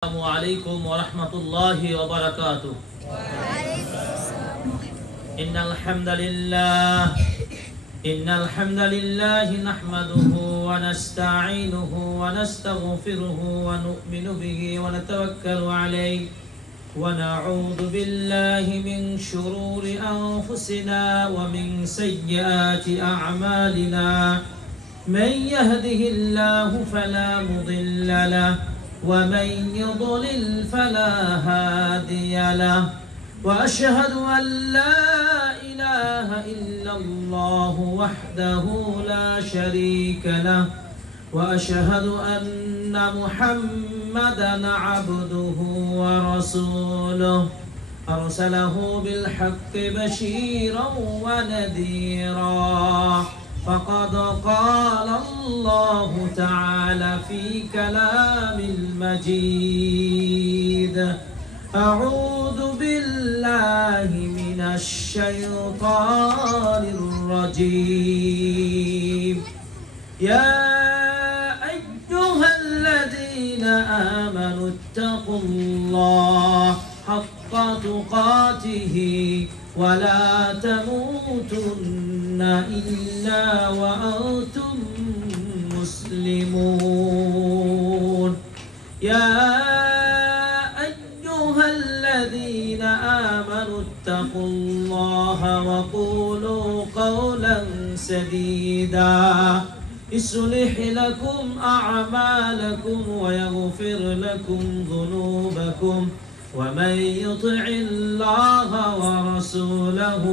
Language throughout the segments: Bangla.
السلام عليكم ورحمة الله وبركاته. إن الحمد لله نحمده ونستعينه ونستغفره ونؤمن به ونتوكل عليه ونعوذ بالله من شرور أنفسنا ومن سيئات أعمالنا. من يهده الله فلا مضل له ومن يضلل فلا هادي له وأشهد أن لا إله إلا الله وحده لا شريك له وأشهد أن محمدا عبده ورسوله أرسله بالحق بشيرا ونذيرا. فقد قال الله تعالى في كلام المجيد: أعوذ بالله من الشيطان الرجيم. يا أيها الذين آمنوا اتقوا الله حق تقاته ولا تموتن إلا وأنتم مسلمون. يا أيها الذين آمنوا اتقوا الله وقولوا قولا سديدا يصلح لكم أعمالكم ويغفر لكم ذنوبكم ومن يطع الله ورسوله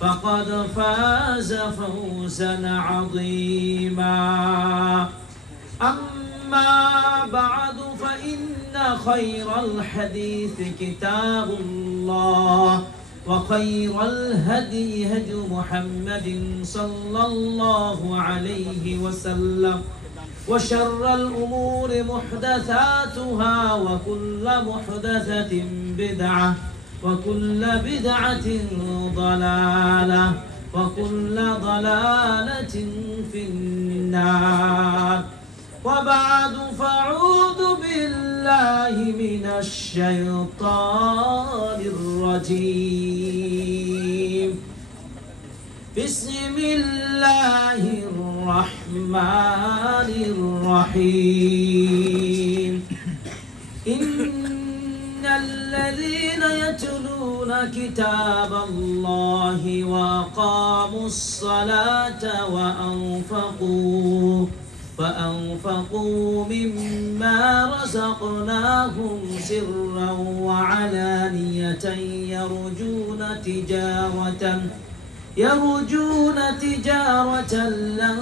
فقد فاز فوزا عظيما. أما بعد فإن خير الحديث كتاب الله وخير الهدي هدي محمد صلى الله عليه وسلم وشر الأمور محدثاتها وكل محدثة بدعة وكل بدعة ضلالة وكل ضلالة في النار. وبعد فأعوذ بالله من الشيطان الرجيم. بسم الله الرحمن الرحيم. إن الذين يتلون كتاب الله وأقاموا الصلاة وأنفقوا مما رزقناهم سرا وعلانية يرجون تجارة لن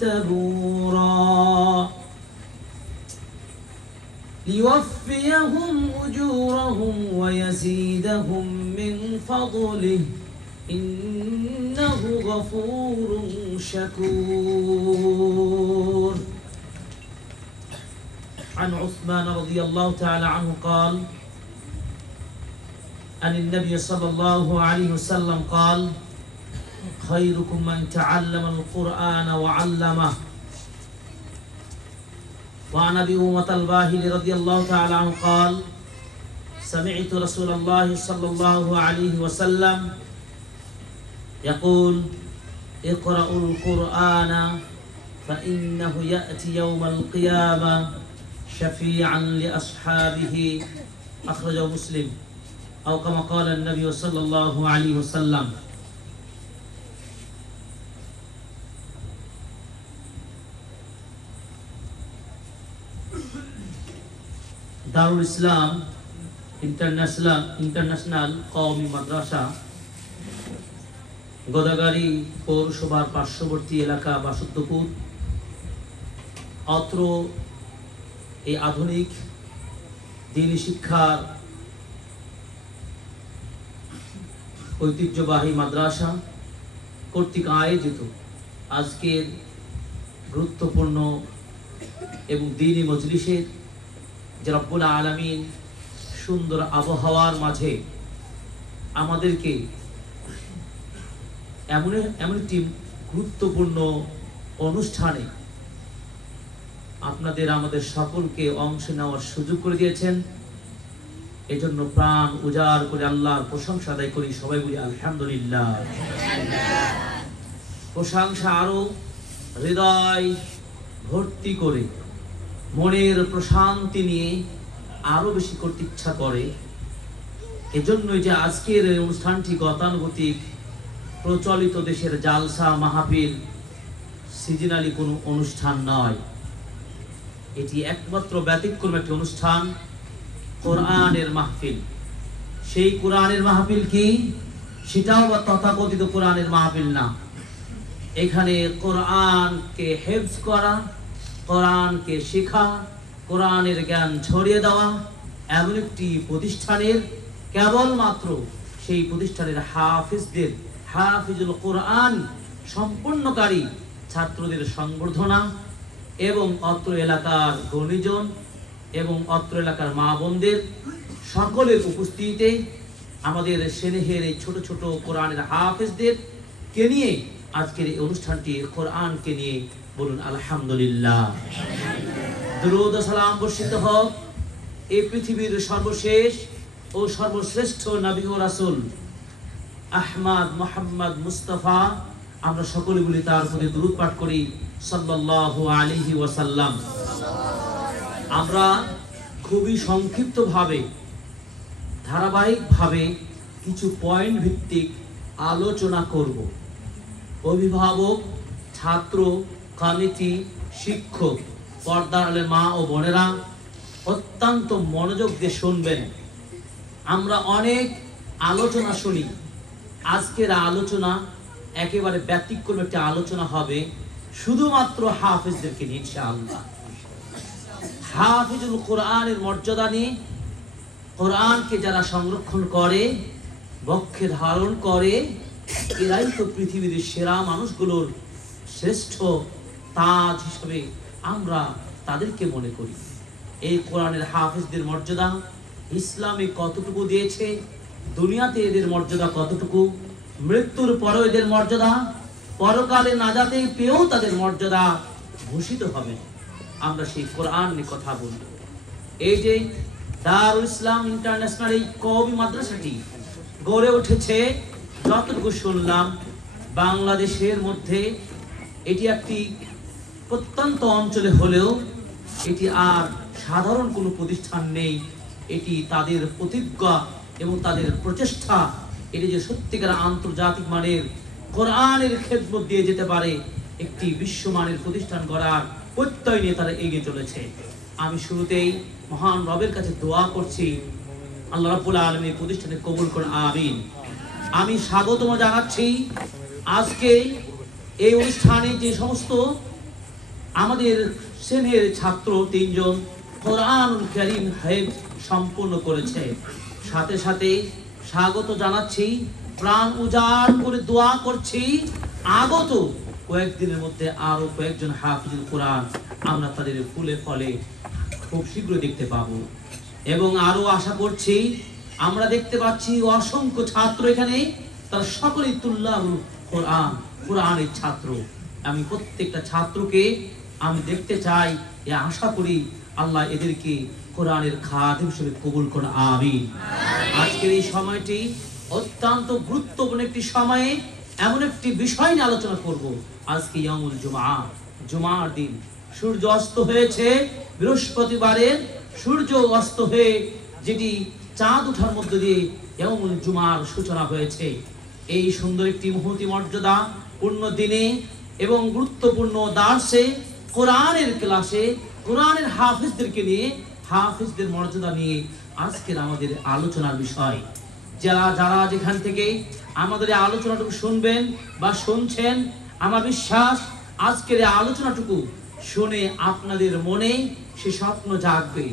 تبورا ليوفيهم أجورهم ويزيدهم من فضله إنه غفور شكور. عن عثمان رضي الله تعالى عنه قال عن النبي صلى الله عليه وسلم قال: خيركم من تعلم القرآن وعلمه. وعن أبي أمامة الباهلي رضي الله تعالى عنه قال: سمعت رسول الله صلى الله عليه وسلم يقول: اقرأوا القرآن فإنه يأتي يوم القيامة شفيعا لأصحابه. أخرجه مسلم. أو كما قال النبي صلى الله عليه وسلم. দারুল ইসলাম ইন্টারন্যাশনাল কওমি মাদ্রাসা গোদাগাড়ী পৌরসভার পার্শ্ববর্তী এলাকা বাসুদ্ধপুর। অত্র এই আধুনিক দ্বীনি শিক্ষার ঐতিহ্যবাহী মাদ্রাসা কর্তৃক আয়োজিত আজকের গুরুত্বপূর্ণ এবং দ্বীনি মজলিসের যে রব্বুল আলামিন সুন্দর আবহাওয়ার মাঝে আমাদেরকে এমন একটি গুরুত্বপূর্ণ অনুষ্ঠানে আপনাদের আমাদের সকলকে অংশ নেওয়ার সুযোগ করে দিয়েছেন। এজন্য প্রাণ উজাড় করে আল্লাহর প্রশংসা আদায় করি। সবাই বলি আলহামদুলিল্লাহ। প্রশংসা আরো হৃদয় ভর্তি করে, মনের প্রশান্তি নিয়ে আরো বেশি করতে ইচ্ছা করে। এজন্যই যে আজকের এই অনুষ্ঠানটি গতানুগতিক প্রচলিত দেশের জালসা মাহফিল সিজনালি কোনো অনুষ্ঠান নয়। এটি একমাত্র ব্যতিক্রম একটি অনুষ্ঠান, কোরআনের মাহফিল। সেই কোরআনের মাহফিল কি? সেটাও বা তথাকথিত কোরআনের মাহফিল না। এখানে কোরআনকে হেফজ করা, কোরআনকে শেখা, কোরআনের জ্ঞান ছড়িয়ে দেওয়া এমন একটি প্রতিষ্ঠানের কেবলমাত্র সেই প্রতিষ্ঠানের হাফিজদের, হাফিজুল কোরআন সম্পূর্ণকারী ছাত্রদের সংবর্ধনা এবং অত্র এলাকার গণিজন এবং অত্র এলাকার মা বোনদের সকলের উপস্থিতিতে আমাদের স্নেহের এই ছোট ছোট কোরআনের হাফেজদের কে নিয়ে আজকের এই অনুষ্ঠানটি কোরআনকে নিয়ে বলুন আলহামদুলিল্লাহ। দরুদ ও সালাম বর্ষিত হোক এই পৃথিবীর সর্বশেষ ও সর্বশ্রেষ্ঠ নবী ও রাসূল আহমদ মুহাম্মদ মুস্তাফা, আমরা সকলে বলি তার প্রতি দরুদ পাঠ করি সাল্লাল্লাহু আলাইহি ওয়াসাল্লাম। আমরা খুবই সংক্ষিপ্তভাবে ধারাবাহিকভাবে কিছু পয়েন্ট ভিত্তিক আলোচনা করব। অভিভাবক, ছাত্র, কমিটি, শিক্ষক, পর্দার আড়ালের মা ও বোনেরা অত্যন্ত মনোযোগ দিয়ে শুনবেন। আমরা অনেক আলোচনা শুনি, আজকের আলোচনা একেবারে ব্যতিক্রম একটি আলোচনা হবে শুধুমাত্র হাফেজদেরকে নিয়ে ইনশাআল্লাহ। হাফিজুল কোরআনের মর্যাদা নিয়ে, কোরআনকে যারা সংরক্ষণ করে, বক্ষে ধারণ করে, এরাই তো পৃথিবীর সেরা মানুষগুলোর শ্রেষ্ঠ তাজ হিসেবে আমরা তাদেরকে মনে করি। এই কোরআনের হাফিজদের মর্যাদা ইসলামে কতটুকু দিয়েছে, দুনিয়াতে এদের মর্যাদা কতটুকু, মৃত্যুর পরও এদের মর্যাদা, পরকালে নাজাতে পেয়েও তাদের মর্যাদা ভূষিত হবে। আমরা সেই কোরআন নিয়ে কথা বলব। এই যে দারুল ইসলাম ইন্টারন্যাশনাল এই কওমি মাদ্রাসাটি গড়ে উঠেছে, যতটুকু শুনলাম বাংলাদেশের মধ্যে এটি একটি প্রত্যন্ত অঞ্চলে হলেও এটি আর সাধারণ কোনো প্রতিষ্ঠান নেই। এটি তাদের প্রতিজ্ঞা এবং তাদের প্রচেষ্টা, এটি যে সত্যিকার আন্তর্জাতিক মানের কোরআনের খেদমত দিয়ে যেতে পারে, একটি বিশ্বমানের প্রতিষ্ঠান গড়ার প্রত্যয় নিয়ে তারা এগিয়ে চলেছে। আমি শুরুতেই মহান রবের কাছে দোয়া করছি, আল্লাহ রাব্বুল আলামিন এই প্রতিষ্ঠানে কবুল করুন, আমিন। আমি স্বাগতম জানাচ্ছি আজকে এই অনুষ্ঠানে যে সমস্ত আমাদের শ্রেণীর ছাত্র 3 জন কোরআনুল কারীম হেফজ সম্পূর্ণ করেছে। সাথে সাথে স্বাগত জানাচ্ছি, প্রাণ উজাড় করে দোয়া করছি আগত কয়েকদিনের মধ্যে আরো কয়েকজন হাফিজুল কোরআন আমরা তাদের ফুলে ফলে খুব শীঘ্র দেখতে পাবো। এবং আরো আশা করছি, আমরা দেখতে পাচ্ছি অসংখ্য ছাত্র এখানে, তারা সকলেই তুল্লাহুল কোরআন, কোরআনের ছাত্র। আমি প্রত্যেকটা ছাত্রকে আমি দেখতে চাই, এ আশা করি আল্লাহ এদেরকে কোরআনের খাদিম হিসেবে কবুল করুন, আমিন। আজকের এই সময়টি অত্যন্ত গুরুত্বপূর্ণ একটি সময়ে এমন একটি বিষয় নিয়ে আলোচনা করব। আজকে ইয়ামুল জুমআ, জুমার দিন। সূর্য অস্ত হয়েছে বৃহস্পতিবারের, সূর্য অস্ত হয়ে যেটি চাঁদ ওঠার মধ্য দিয়ে ইয়ামুল জুমার সূচনা হয়েছে। এই সুন্দর একটি মহতি মর্যাদা পূর্ণ দিনে এবং গুরুত্বপূর্ণ দার্সে, কোরআনের ক্লাসে, কোরআনের হাফিজদেরকে নিয়ে, হাফিজদের মর্যাদা নিয়ে আজকের আমাদের আলোচনার বিষয়। যারা যেখান থেকে আমাদের এই আলোচনাটুকু শুনবেন বা শুনছেন, আমার বিশ্বাস আজকের এই আলোচনাটুকু শুনে আপনাদের মনে সে স্বপ্ন জাগবে,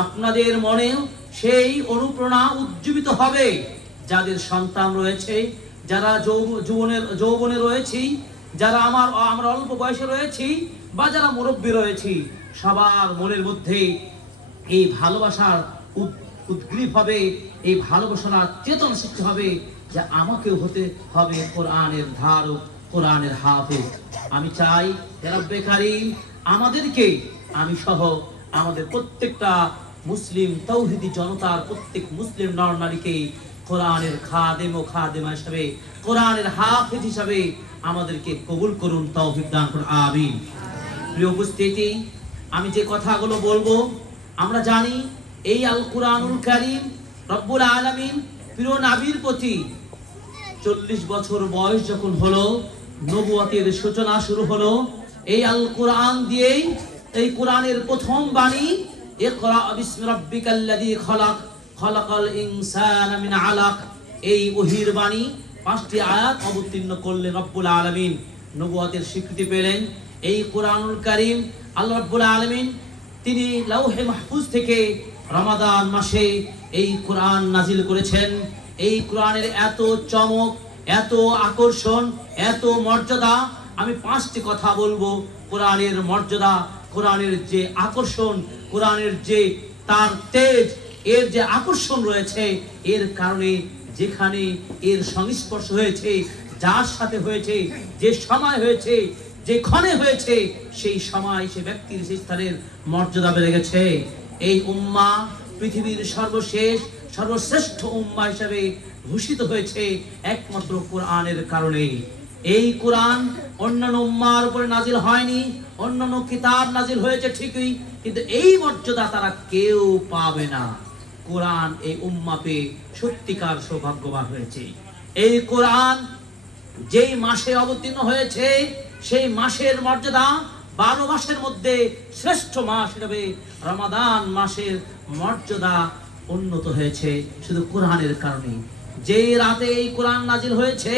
আপনাদের মনেও সেই অনুপ্রেরণা উজ্জীবিত হবে। যাদের সন্তান রয়েছে, যারা যৌবনে রয়েছি, যারা আমরা অল্প বয়সে রয়েছি বা যারা মুরব্বী রয়েছি, সবার মনের মধ্যে এই ভালোবাসার উদ্গ্রীব হবে, এই ভালোবাসার চেতন সৃষ্টি হবে যে আমাকেও হতে হবে কোরআনের ধারক, কোরআনের হাফেজ। আমি চাই রব্বে কারীম আমাদেরকে আমি সহ আমাদের প্রত্যেকটা মুসলিম তাওহীদি জনতার প্রত্যেক মুসলিম নর নারীকে কোরআনের খাদেম ও খাদেমা হিসাবে, কোরআনের হাফেজ হিসাবে আমাদেরকে কবুল করুন, তৌফিক দান করুন, আমিন। প্রিয় উপস্থিতি, আমি যে কথাগুলো বলবো, আমরা জানি এই আল কুরআনুল কারীম রব্বুল আলামিন প্রিয় নবীর প্রতি 40 বছর বয়স যখন হলো, নবুয়তের সূচনা শুরু হলো এই আল কুরআন দিয়েই। এই কোরআনের প্রথম বাণী ইকরা বিসমি রাব্বিকাল্লাযী খালাক, খালাকাল ইনসানা মিন আলাক। এই ওহীর বাণী 5টি আয়াত অবতীর্ণ করলেন রব্বুল আলামিন, নবুয়তের স্বীকৃতি পেলেন। এই কোরআনুল কারীম আল্লাহ রাব্বুল আলামিন তিনি লাউহে মাহফুজ থেকে রমাদান মাসে এই কোরআন নাজিল করেছেন। এই কোরআনের এত চমক, এত আকর্ষণ, এত মর্যাদা। আমি 5টি কথা বলবো। কোরআনের মর্যাদা, কোরআনের যে আকর্ষণ, কোরআনের যে তার তেজ, এর যে আকর্ষণ রয়েছে, এর কারণে যেখানে এর সংস্পর্শ হয়েছে, যার সাথে হয়েছে, যে সময় হয়েছে, যে ক্ষণে হয়েছে, সেই সময় সে ব্যক্তির সেই স্থানের মর্যাদা বেড়ে গেছে। এই উম্মাহ পৃথিবীর সর্বশেষ সর্বশ্রেষ্ঠ উম্মাহ হিসেবে ভূষিত হয়েছে একমাত্র কোরআনের কারণে। এই কোরআন অন্যান্য উম্মার উপরে নাজিল হয়নি, অন্যান্য কিতাব নাজিল হয়েছে ঠিকই, কিন্তু এই মর্যাদা তারা কেউ পাবে না। কোরআন এই উম্মাহ পেয়ে সত্যিকার সৌভাগ্যবান হয়েছে। এই কোরআন যেই মাসে অবতীর্ণ হয়েছে, সেই মাসের মর্যাদা 12 মাসের মধ্যে শ্রেষ্ঠ মাস হিসেবে রমাদান মাসের মর্যাদা উন্নত হয়েছে শুধু কোরআনের কারণে। যে রাতে এই কোরআন নাজিল হয়েছে,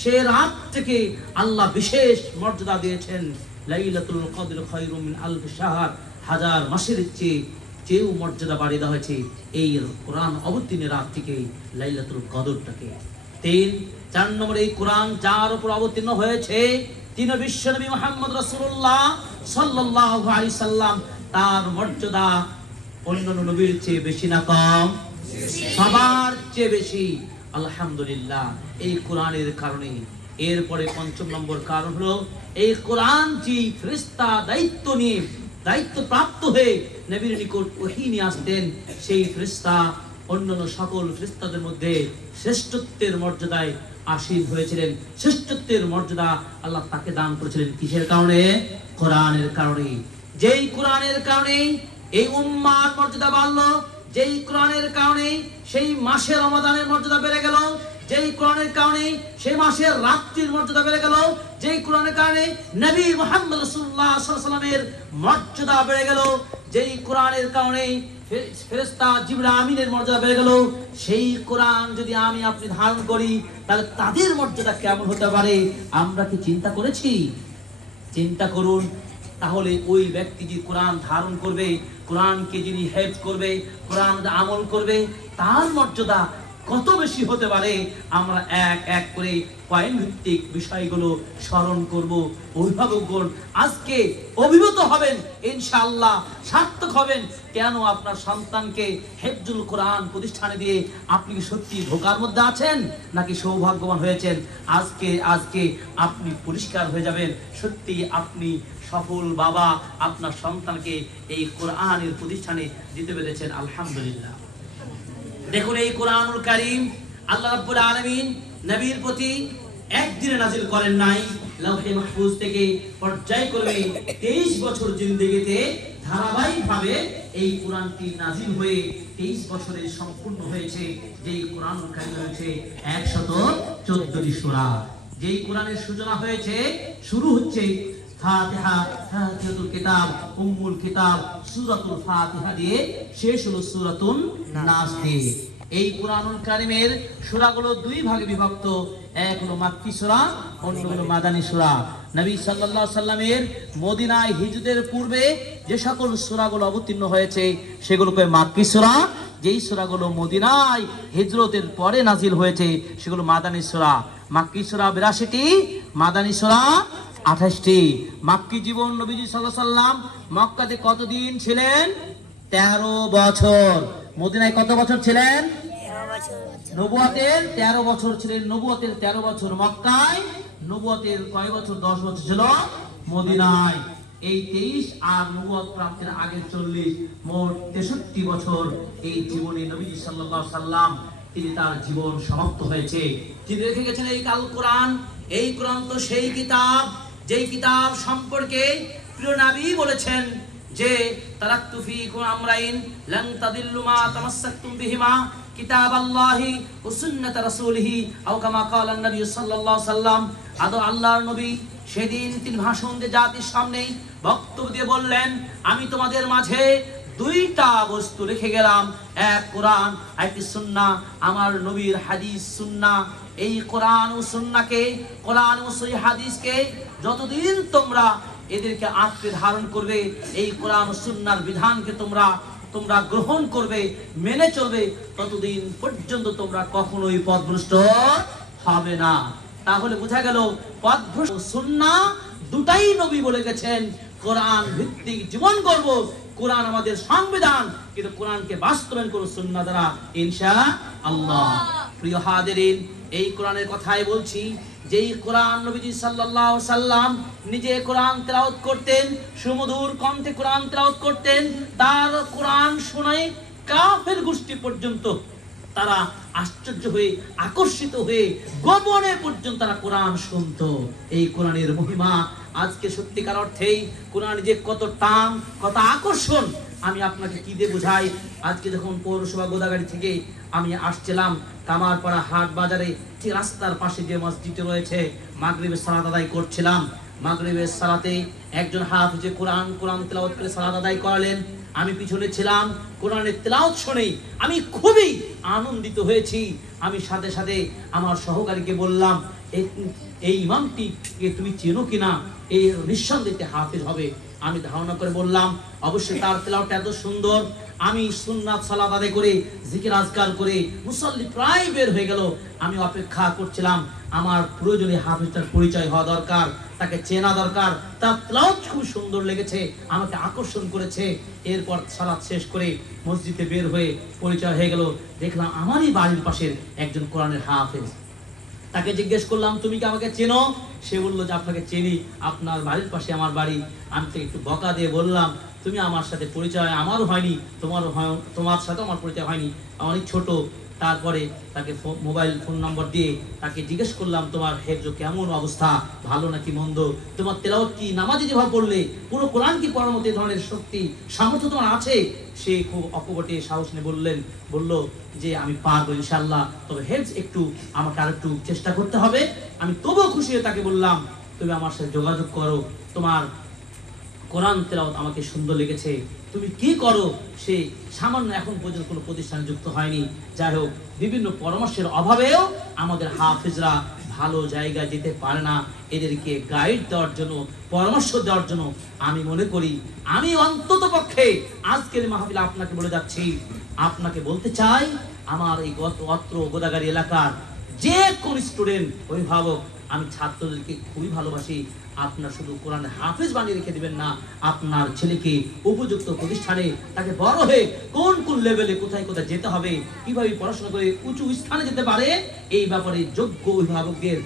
সে রাত থেকে আল্লাহ বিশেষ মর্যাদা দিয়েছেন। লাইলাতুল কদর খায়রুম মিন আলফি শাহর, হাজার মাসের চেয়েও মর্যাদা বাড়িয়ে দেওয়া হয়েছে এই কোরআন অবতীর্ণের রাত থেকে, লাইলাতুল কদরটাকে। 4 নম্বরে এই কোরআন যার উপর অবতীর্ণ হয়েছে, তিনি বিশ্বনবী মুহাম্মদ রাসূলুল্লাহ সাল্লাল্লাহু আলাইহি সাল্লাম। তার মর্যাদা অন্যান্য নবীর চেয়ে বেশি না কম? সবার চেয়ে বেশি। আলহামদুলিল্লাহ, এই কোরআনের কারণে। এরপরে 5 নম্বর কারণ হলো এই কোরআন যে ফেরেশতা দায়িত্ব প্রাপ্ত হয়ে নবীর নিকট ওহী নিয়ে আসতেন, সেই ফেরেশতা অন্যান্য সকল ফেরেশতাদের মধ্যে শ্রেষ্ঠত্বের মর্যাদায় আসীন হয়েছিলেন। শ্রেষ্ঠত্বের মর্যাদা আল্লাহ তাকে দান করেছিলেন কিসের কারণে? কোরআনের কারণে। যেই কোরআনের কারণে এই উম্মাহর মর্যাদা বাড়লো, যেই কোরআনের কারণে সেই মাসের রমাদানের মর্যাদা বেড়ে গেল, যেই কোরআনের কারণে সেই মাসের রাত্রির মর্যাদা বেড়ে গেল, যেই কোরআনের কারণে নবী মুহাম্মদ রাসূলুল্লাহ সাল্লাল্লাহু আলাইহি ওয়াসাল্লামের মর্যাদা বেড়ে গেল, যেই কোরআনের কারণে ফেরেশতা জিবরাইল আমিনের মর্যাদা বেড়ে গেল। সেই কোরআন যদি আমি আপনি ধারণ করি, তাহলে তাদের মর্যাদা কেমন হতে পারে আমরা কি চিন্তা করেছি? চিন্তা করুন। তাহলে ওই ব্যক্তি যে কোরআন ধারণ করবে, কোরআনকে যিনি হেফজ করবে, কোরআন আমল করবে, তার মর্যাদা কত বেশি হতে পারে। আমরা এক এক করে পয়েন্ট ভিত্তিক বিষয়গুলো স্মরণ করব। অভিভাবকগণ আজকে অভিভূত হবেন, ইনশাআল্লাহ সার্থক হবেন। কেন আপনার সন্তানকে হেফজুল কোরআন প্রতিষ্ঠানে দিয়ে আপনি কি সত্যি ধোকার মধ্যে আছেন নাকি সৌভাগ্যবান হয়েছেন? আজকে আপনি পরিষ্কার হয়ে যাবেন, সত্যি আপনি সফল বাবা, আপনার সন্তানকে এই কোরআনের প্রতিষ্ঠানে দিতে পেরেছেন। আলহামদুলিল্লাহ। দেখুন, এই কোরআনুল কারীম আল্লাহ রাব্বুল আলামিন নবীর প্রতি একদিনে নাজিল করেন নাই, লাউহে মাহফুজ থেকে পর্যায়ক্রমে 23 বছর জিন্দেগিতে ধারাবাহিকভাবে এই কোরআনটি নাজিল হয়ে 23 বছরে সম্পূর্ণ হয়েছে। যেই কোরআনুল কারীম হয়েছে 114টি সূরা। যেই কোরআনের সূচনা হয়েছে, শুরু হচ্ছে ফাতিহা, ফাতিহাতুল কিতাব, উম্মুল কিতাব, সূরাতুল ফাতিহা দিয়ে, শেষ হলো সূরাতুন নাস দিয়ে। এই কোরআনুল কারীমের সূরাগুলো 2 ভাগে বিভক্ত। এক হলো মাক্কি সূরা, অন্য হলো মাদানী সূরা। নবী সাল্লাল্লাহু আলাইহি সাল্লামের মদিনায় হিজরতের পূর্বে যে সকল সূরাগুলো অবতীর্ণ হয়েছে সেগুলোকে মাক্কি সূরা, যেই সূরাগুলো মদিনায় হিজরতের পরে নাজিল হয়েছে সেগুলো মাদানী সূরা। মাক্কি সূরা 82টি, মাদানী সূরা 28টি। মাক্কি জীবন নবীজি সাল্লাল্লাহু আলাইহি সাল্লাম মক্কাতে কতদিন ছিলেন? 13 বছর। মদিনায় কত বছর ছিলেন? 13 বছর। নবুয়তের 13 বছর ছিলেন। নবুয়তের 13 বছর মক্কায়, নবুয়তের কয় বছর? 10 বছর ছিল মদিনায়। এই 23 আর নবুয়ত প্রাপ্তির আগে 40, মোট 63 বছর এই জীবনে নবীজি সাল্লাল্লাহু আলাইহি সাল্লাম তিনি তার জীবন সমাপ্ত হয়েছে। তিনি রেখে গেছেন এই আল কোরআন। এই কোরআন তো সেই কিতাব, যেই কিতাব সম্পর্কে প্রিয় নবী বলেছেন যে তারাকতু ফীকুম আমরাইন লান তাদিল্লু মা তামাসসাকতুম বিহিমা কিতাবাল্লাহি ওয়া সুন্নাত রাসূলিহি আও কামা ক্বালা নবী সাল্লাল্লাহু আলাইহি সাল্লাম। আল্লাহর নবী সেদিন তিনি ভাষণ দিয়ে জাতির সামনে বক্তব্য দিয়ে বললেন, আমি তোমাদের মাঝে দুইটা বস্তু রেখে গেলাম, এক কোরআন, একটি সুন্নাহ, আমার নবীর হাদিস সুন্নাহ। এই কোরআন ও সুন্নাহকে, কোরআন ও সহিহ হাদিসকে যতদিন তোমরা এদেরকে আঁকড়ে ধারণ করবে, এই কোরআন ও সুন্নাহর বিধানকে তোমরা গ্রহণ করবে, মেনে চলবে, ততদিন পর্যন্ত তোমরা কখনোই পথভ্রষ্ট হবে না। তাহলে বোঝা গেল পথভ্রষ্ট সুন্নাহ দুটাই নবী বলে গেছেন। কোরআন ভিত্তিক জীবন করব, কোরআন আমাদের সংবিধান, কিন্তু কোরআনকে বাস্তবায়ন করব সুন্নাহ দ্বারা ইনশাআল্লাহ। প্রিয় হাজিরিন, এই কোরআনের কথাই বলছি, যেই কোরআন নবীজি সাল্লাল্লাহু আলাইহি সাল্লাম নিজে কোরআন তেলাওয়াত করতেন, সুমধুর কণ্ঠে কোরআন তেলাওয়াত করতেন, তার কোরআন শুনে কাফের গোষ্ঠী পর্যন্ত তারা আশ্চর্য হয়ে, আকর্ষিত হয়ে গোপনে পর্যন্ত তারা কোরআন শুনতো। এই কোরআনের মহিমা আজকে সত্যিকার অর্থেই কোরআন যে কত টান, কত আকর্ষণ, আমি আপনাকে কি দিয়ে বোঝাই। আজকে যখন পৌরসভা গোদাগাড়ি থেকে আমি আসছিলাম কামারপাড়া হাট বাজারে, ঠিক রাস্তার পাশে যে মসজিদটি রয়েছে, মাগরিবের সালাত আদায় করছিলাম। মাগরিবের সালাতে একজন হাফেজে কোরআন তেলাওয়াত করে সালাত আদায় করালেন। আমি পিছনে ছিলাম, কোরআনের তেলাওয়াত শুনে আমি খুবই আনন্দিত হয়েছি। আমি সাথে সাথে আমার সহকারীকে বললাম, এই ইমামটিকে তুমি চেনো কিনা, এই নিঃসন্দেহে হাফেজ হবে। আমি ধারণা করে বললাম, অবশ্যই তার তেলাওয়াতটা এত সুন্দর। আমি সুন্নাত সালাত আদায় করে জিকির আজকার করে মুসল্লি প্রায় বের হয়ে গেল। আমি অপেক্ষা করছিলাম, আমার প্রয়োজনে হাফেজটার পরিচয় হওয়া দরকার, তাকে চেনা দরকার। তার তেলাওয়াত খুব সুন্দর লেগেছে, আমাকে আকর্ষণ করেছে। এরপর সালাত শেষ করে মসজিদে বের হয়ে পরিচয় হয়ে গেল। দেখলাম আমারই বাড়ির পাশের একজন কোরআনের হাফেজ। তাকে জিজ্ঞেস করলাম, তুমি কি আমাকে চেনো? সে বললো যে আপনাকে চিনি, আপনার বাড়ির পাশে আমার বাড়ি। আমি তো একটু বকা দিয়ে বললাম, তুমি আমার সাথে পরিচয় আমারও হয়নি, তোমার সাথে আমার পরিচয় হয়নি, অনেক ছোট। তারপরে তাকে মোবাইল ফোন নম্বর দিয়ে তাকে জিজ্ঞেস করলাম, তোমার হেফজ কেমন অবস্থা, ভালো নাকি মন্দ, তোমার তেলাওয়াত কি, নামাজে যেভাবে পড়লে পুরো কোরআন কি পড়ার মতো ধরনের শক্তি সামর্থ্য তোমার আছে? সে খুব অকপটে সাহস নিয়ে বলল যে আমি পারবো ইনশাআল্লাহ, তবে হেফজ একটু আমাকে আর একটু চেষ্টা করতে হবে। আমি তবুও খুশি হয়ে তাকে বললাম, তুমি আমার সাথে যোগাযোগ করো, তোমার কোরআন তেলাওয়াত আমাকে সুন্দর লেগেছে, তুমি কি করো? সে সামান্য এখন পর্যন্ত কোনো প্রতিষ্ঠানে যুক্ত হয়নি। যাই হোক, বিভিন্ন পরামর্শের অভাবেও আমাদের হাফেজরা ভালো জায়গায় যেতে পারে না। এদেরকে গাইড দেওয়ার জন্য, পরামর্শ দেওয়ার জন্য আমি মনে করি, আমি অন্তত পক্ষে আজকের মাহফিলে আপনাকে বলে যাচ্ছি, আপনাকে বলতে চাই, আমার এই অত্র গোদাগাড়ি এলাকার যে কোন স্টুডেন্ট, অভিভাবক, আমি ছাত্রদেরকে খুবই ভালোবাসি। আপনার শুধু কোরআন হাফেজ বানিয়ে রেখে দিবেন না, আপনার ছেলেকে উপযুক্ত প্রতিষ্ঠানে, তাকে বড় হয়ে কোন কোন লেভেলে কোথায় কোথায় যেতে হবে, কিভাবে পড়াশোনা করে উঁচু স্থানে যেতে পারে, এই ব্যাপারে যোগ্য অভিভাবকদের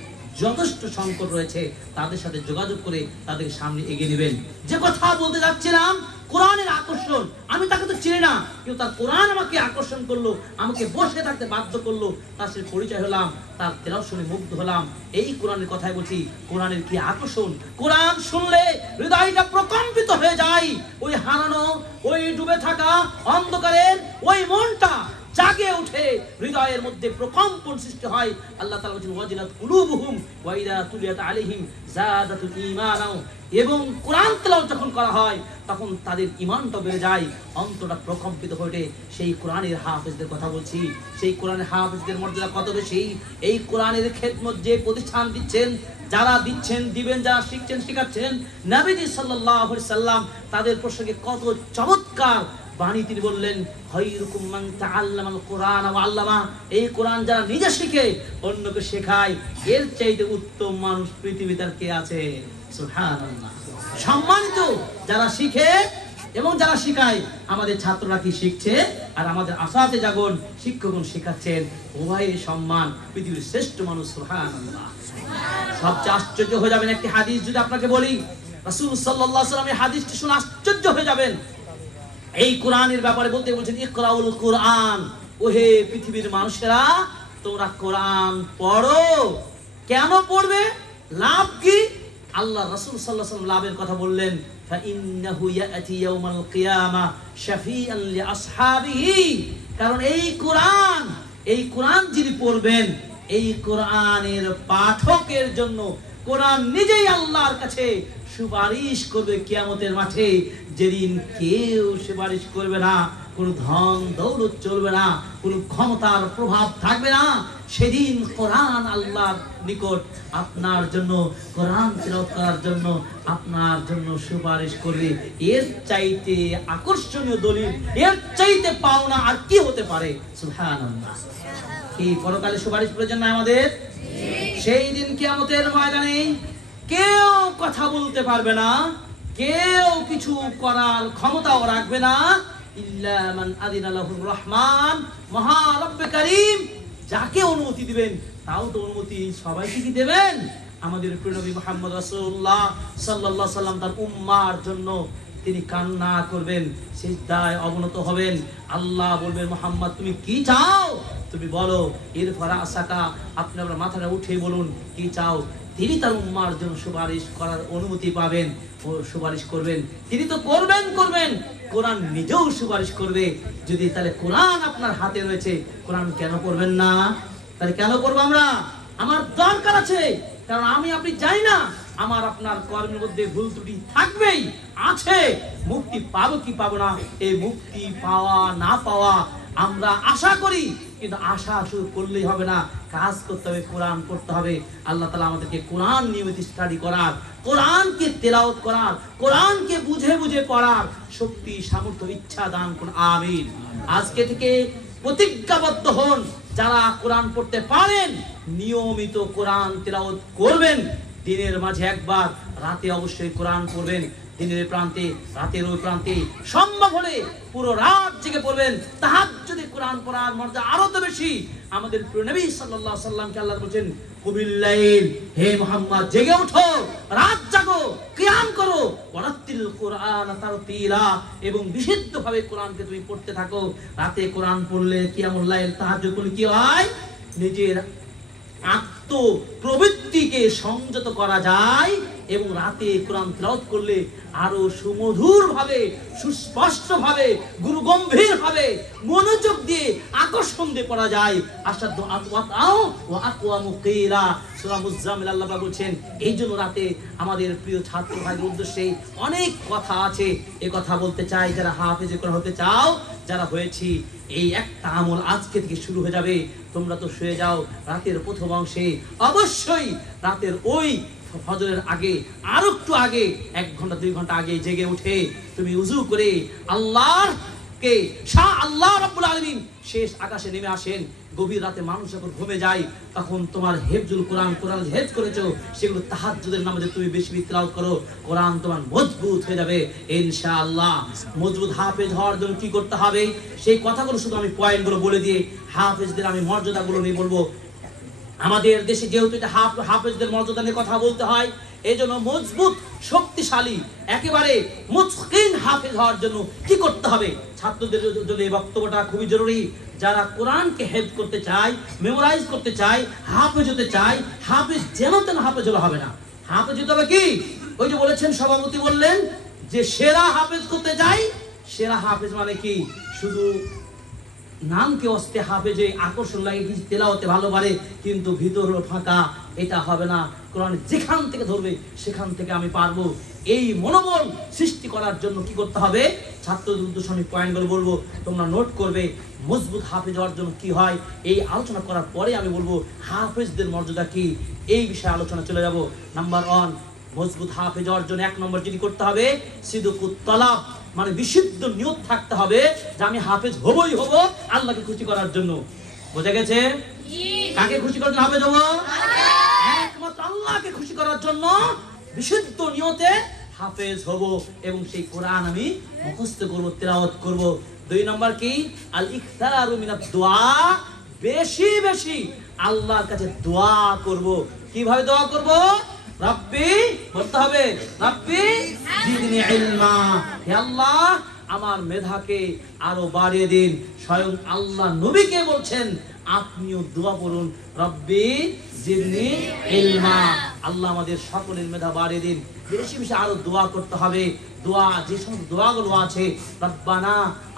যথেষ্ট সংকট রয়েছে। তাদের সাথে যোগাযোগ করে তাদের সামনে এগিয়ে নেবেন। যে কথা বলতে যাচ্ছিলাম, কোরআনের আকর্ষণ, আমি তাকে তো চিনি না, কিন্তু তার কোরআন আমাকে আকর্ষণ করলো, আমাকে বসে থাকতে বাধ্য করলো, তার সাথে পরিচয় হলাম, তার তেলাওয়াত শুনে মুগ্ধ হলাম। এই কোরআনের কথাই বলছি, কোরআনের কি আকর্ষণ! কোরআন শুনলে হৃদয়টা প্রকম্পিত হয়ে যায়। ওই হারানো, ওই ডুবে থাকা অন্ধকারের ওই মনটা জাগে ওঠে, হৃদয়ের মধ্যে প্রকম্পন সৃষ্টি হয়। আল্লাহ তাআলা বলেন, ওয়াজিলাত কুলুবুহুম ওয়া ইযা তুলিয়াত আলাইহিম যাদাতুল ঈমানাও। এবং কোরআন তেলাওয়াত যখন করা হয় তখন তাদের ঈমানটা বেড়ে যায়, অন্তরটা প্রকম্পিত হয়ে ওঠে। সেই কোরআনের হাফেজদের কথা বলছি, সেই কোরআনের হাফেজদের মর্যাদা কত বেশি। এই কোরআনের খেদমত যে প্রতিষ্ঠান দিচ্ছেন, যারা দিচ্ছেন, দিবেন, যারা শিখছেন, শিখাচ্ছেন, নবীজি সাল্লাল্লাহু আলাইহি সাল্লাম তাদের প্রসঙ্গে কত চমৎকার বাণী তিনি বললেন, খায়রুকুম মান তাআল্লামাল কোরআন ওয়া আল্লামা। এই কোরআন যারা নিজে শিখে অন্যকে শেখায়, এর চাইতে উত্তম মানুষ পৃথিবীতে আর কে আছে? সুবহানাল্লাহ। সম্মানিত যারা শিখে এবং যারা শিখায়, আমাদের ছাত্ররা কি শিখছে, আর আমাদের আসাতে জাগন শিক্ষকগণ শেখাচ্ছেন, উভয়ের সম্মান, পৃথিবীর শ্রেষ্ঠ মানুষ। সুবহানাল্লাহ। সবচেয়ে আশ্চর্য হয়ে যাবেন একটি হাদিস যদি আপনাকে বলি, রাসূল সাল্লাল্লাহু আলাইহি ওয়াসাল্লাম এই হাদিসটি শুনে আশ্চর্য হয়ে যাবেন। এই কোরআনের ব্যাপারে বলতে বলছেন ইকরাউল কোরআন, ওহে পৃথিবীর মানুষেরা তোমরা কোরআন পড়ো। কেন পড়বে? লাভ কি? আল্লাহ রাসূল সাল্লাল্লাহু আলাইহি ওয়াসাল্লাম লাভের কথা বললেন, ফাইন্নাহু ইয়াতি ইয়াউমাল কিয়ামা শাফিআন লিআসহাবিহি। কারণ এই কোরআন যিনি পড়বেন, এই কোরআনের পাঠকের জন্য কোরআন নিজেই আল্লাহর কাছে সুপারিশ করবে কিয়ামতের মাঠে, যেদিন কেউ সুপারিশ করবে না, কোনো ধন দৌলত চলবে না, কোনো ক্ষমতার প্রভাব থাকবে না। সেদিন কোরআন আল্লাহর নিকট আপনার জন্য, কোরআন তিলাওয়াত করার জন্য আপনার জন্য সুপারিশ করবে। এর চাইতে আকর্ষণীয় দলিল, এর চাইতে পাওনা আর কি হতে পারে? সুবহানাল্লাহ। এই পরকালে সুপারিশ প্রয়োজন না আমাদের? সেই দিন কিয়ামতের ময়দানে কেউ কথা বলতে পারবে না, কেউ কিছু করার ক্ষমতাও রাখবে না, ইল্লা মান আযিনা লাহুর রহমান, মহা রব্বে কারীম যাকে অনুমতি দিবেন। তাও তো অনুমতি সবাইকে কি দেবেন? আমাদের প্রিয় নবী মুহাম্মদ রাসূলুল্লাহ সাল্লাল্লাহু আলাইহি সাল্লাম তার উম্মার জন্য তিনি কান্না করবেন, সিজদায় অবনত হবেন। আল্লাহ বলবেন, মুহাম্মদ তুমি কি চাও? তুমি বলো। ইরফা রাসাকা, আপনি আপনার মাথাটা উঠে বলুন কি চাও। তিনি তার উম্মার জন্য সুপারিশ করার অনুমতি পাবেন ও সুপারিশ করবেন। তিনি তো করবেন, কোরআন নিজেও সুপারিশ করবে। যদি তাহলে কোরআন আপনার হাতে রয়েছে, কোরআন কেন পড়বেন না? তাহলে কেন পড়বো আমরা? আমার দরকার আছে, কারণ আমি আপনি জানি না আমার আপনার কর্মের মধ্যে ভুল ত্রুটি থাকবেই, আছে। মুক্তি পাবো কি পাবো না, এই মুক্তি পাওয়া না পাওয়া আমরা আশা করি, কিন্তু আশা শুরু করলেই হবে না, কাজ করতে হবে, কোরআন পড়তে হবে। আল্লাহ তাআলা আমাদেরকে কোরআন নিয়মিত স্টাডি করার, কোরআনকে তেলাওয়াত করার, কোরআনকে বুঝে বুঝে পড়ার শক্তি, সামর্থ্য, ইচ্ছা দান করুন। আমিন। আজকে থেকে প্রতিজ্ঞাবদ্ধ হন, যারা কোরআন পড়তে পারেন নিয়মিত কোরআন তেলাওয়াত করবেন। দিনের মাঝে একবার, রাতে অবশ্যই কোরআন পড়বেন। দিনের প্রান্তে, রাতের ওই প্রান্তে, সম্ভব হলে পুরো রাত জেগে পড়বেন। তাহাজ্জুদে কোরআন পড়ার মর্যাদা আরো তো বেশি। আমাদের প্রিয় নবী সাল্লাল্লাহু আলাইহি সাল্লামকে আল্লাহ বলেন, কুবিল লাইল, হে মুহাম্মদ জেগে ওঠো, রাত জাগো, কিয়াম করো, ওয়ারাতিল কুরআন তারতিলা, এবং বিশুদ্ধভাবে কোরআনকে তুমি পড়তে থাকো। রাতে কোরআন পড়লে কিয়ামুল লাইল, তাহাজ্জুদ করলে কি হয়? নিজের আত্মপ্রবৃত্তিকে সংযত করা যায়, এবং রাতে কোরআন তেলাওয়াত করলে আরো সুমধুর ভাবে, সুস্পষ্ট ভাবে, গুরুগম্ভীর ভাবে, মনোযোগ দিয়ে, আকর্ষণ দিয়ে পড়া যায়। আশাদ্দু আতওয়াতাও ওয়া আকওয়ামু কিলা, সূরা মুজাম্মিল আল্লাহ বলছেন। এই জন্য রাতে আমাদের প্রিয় ছাত্র ভাইদের উদ্দেশ্যে অনেক কথা আছে, এই কথা বলতে চাই। যারা হাফেজে কোরআন হতে চাও, যারা হয়েছি, এই একটা আমল আজকে থেকে শুরু হয়ে যাবে। তোমরা তো শুয়ে যাও রাতের প্রথম অংশে, অবশ্যই রাতের ওই ফজরের আগে, আর একটু আগে, 1 ঘন্টা 2 ঘন্টা আগে জেগে উঠে তুমি উযু করে আল্লাহকে, শাহ আল্লাহ রাব্বুল আলামিন শেষ আকাশে নেমে আসেন। গভীর রাতে মানুষ যখন ঘুমে যায়, তখন তোমার হেফজুল কোরআন, কোরআন হেফজ করেছো, সেগুলো তাহাজ্জুদের নামাজে তুমি বেশি বেশি তেলাওয়াত করো, কোরআন তোমার মজবুত হয়ে যাবে ইনশাআল্লাহ। মজবুত হাফেজ হওয়ার জন্য কি করতে হবে সেই কথাগুলো শুধু আমি পয়েন্টগুলো বলে দিয়ে হাফেজদের আমি মর্যাদাগুলো নিয়ে বলবো। আমাদের দেশে যেহেতু এটা হাফেজদের মর্যাদা নিয়ে কথা বলতে হয়, এই জন্য মজবুত, শক্তিশালী, একেবারে মুতকিন হাফেজ হওয়ার জন্য কি করতে হবে? ছাত্রদের জন্য এই বক্তব্যটা খুবই জরুরি। যারা কোরআনকে হেফজ করতে চায়, মেমোরাইজ করতে চায়, হাফেজ হতে চায়, হাফেজ যেন তেন হাফেজ হলে হবে না। হাফেজ হতে হবে কি? ওই যে বলেছেন, সভাপতি বললেন যে সেরা হাফেজ করতে চাই। সেরা হাফেজ মানে কি? শুধু নামকে অস্তে হাফেজে আকর্ষণ লাগে, কিছু তেলাওয়াতে ভালো পারে, কিন্তু ভিতর ফাঁকা, এটা হবে না। কোরআন যেখান থেকে ধরবে সেখান থেকে আমি পারবো, এই মনোবল সৃষ্টি করার জন্য কি করতে হবে? ছাত্রদের উদ্দেশ্যে আমি পয়েন্টগুলো বলবো, তোমরা নোট করবে। মজবুত হাফেজ হওয়ার জন্য কি হয়, এই আলোচনা করার পরে আমি বলবো হাফেজদের মর্যাদা কি, এই বিষয়ে আলোচনা চলে যাব। নাম্বার 1, মজবুত হাফেজ হওয়ার জন্য 1 নম্বর যেটি করতে হবে, সিদকুত তলাব, মানে বিশুদ্ধ নিয়ত থাকতে হবে যে আমি হাফেজ হবই হব আল্লাহকে খুশি করার জন্য। বোঝা গেছে? কাকে খুশি করার জন্য হাফেজ হব? একমাত্র আল্লাহকে খুশি করার জন্য বিশুদ্ধ নিয়তে হাফেজ হব, এবং সেই কোরআন আমি মুখস্থ করব, তেলাওয়াত করব। 2 নম্বর কি? আল ইকতারু মিনাদ দুআ, বেশি বেশি আল্লাহর কাছে দোয়া করব। কিভাবে দোয়া করব? রব্বি বলতে হবে, রব্বি জিদনি ইলমা, হে আল্লাহ আমার মেধাকে আরো বাড়িয়ে দিন। স্বয়ং আল্লাহ নবীকে বলছেন আপনিও দোয়া করুন, রব্বি জিদনি ইলমা, আল্লাহ আমাদের সকলের মেধা বাড়িয়ে দিন। বেশি বেশি আরো দোয়া করতে হবে। দোয়া যে সমস্ত দোয়াগুলো আছে, রব্বানা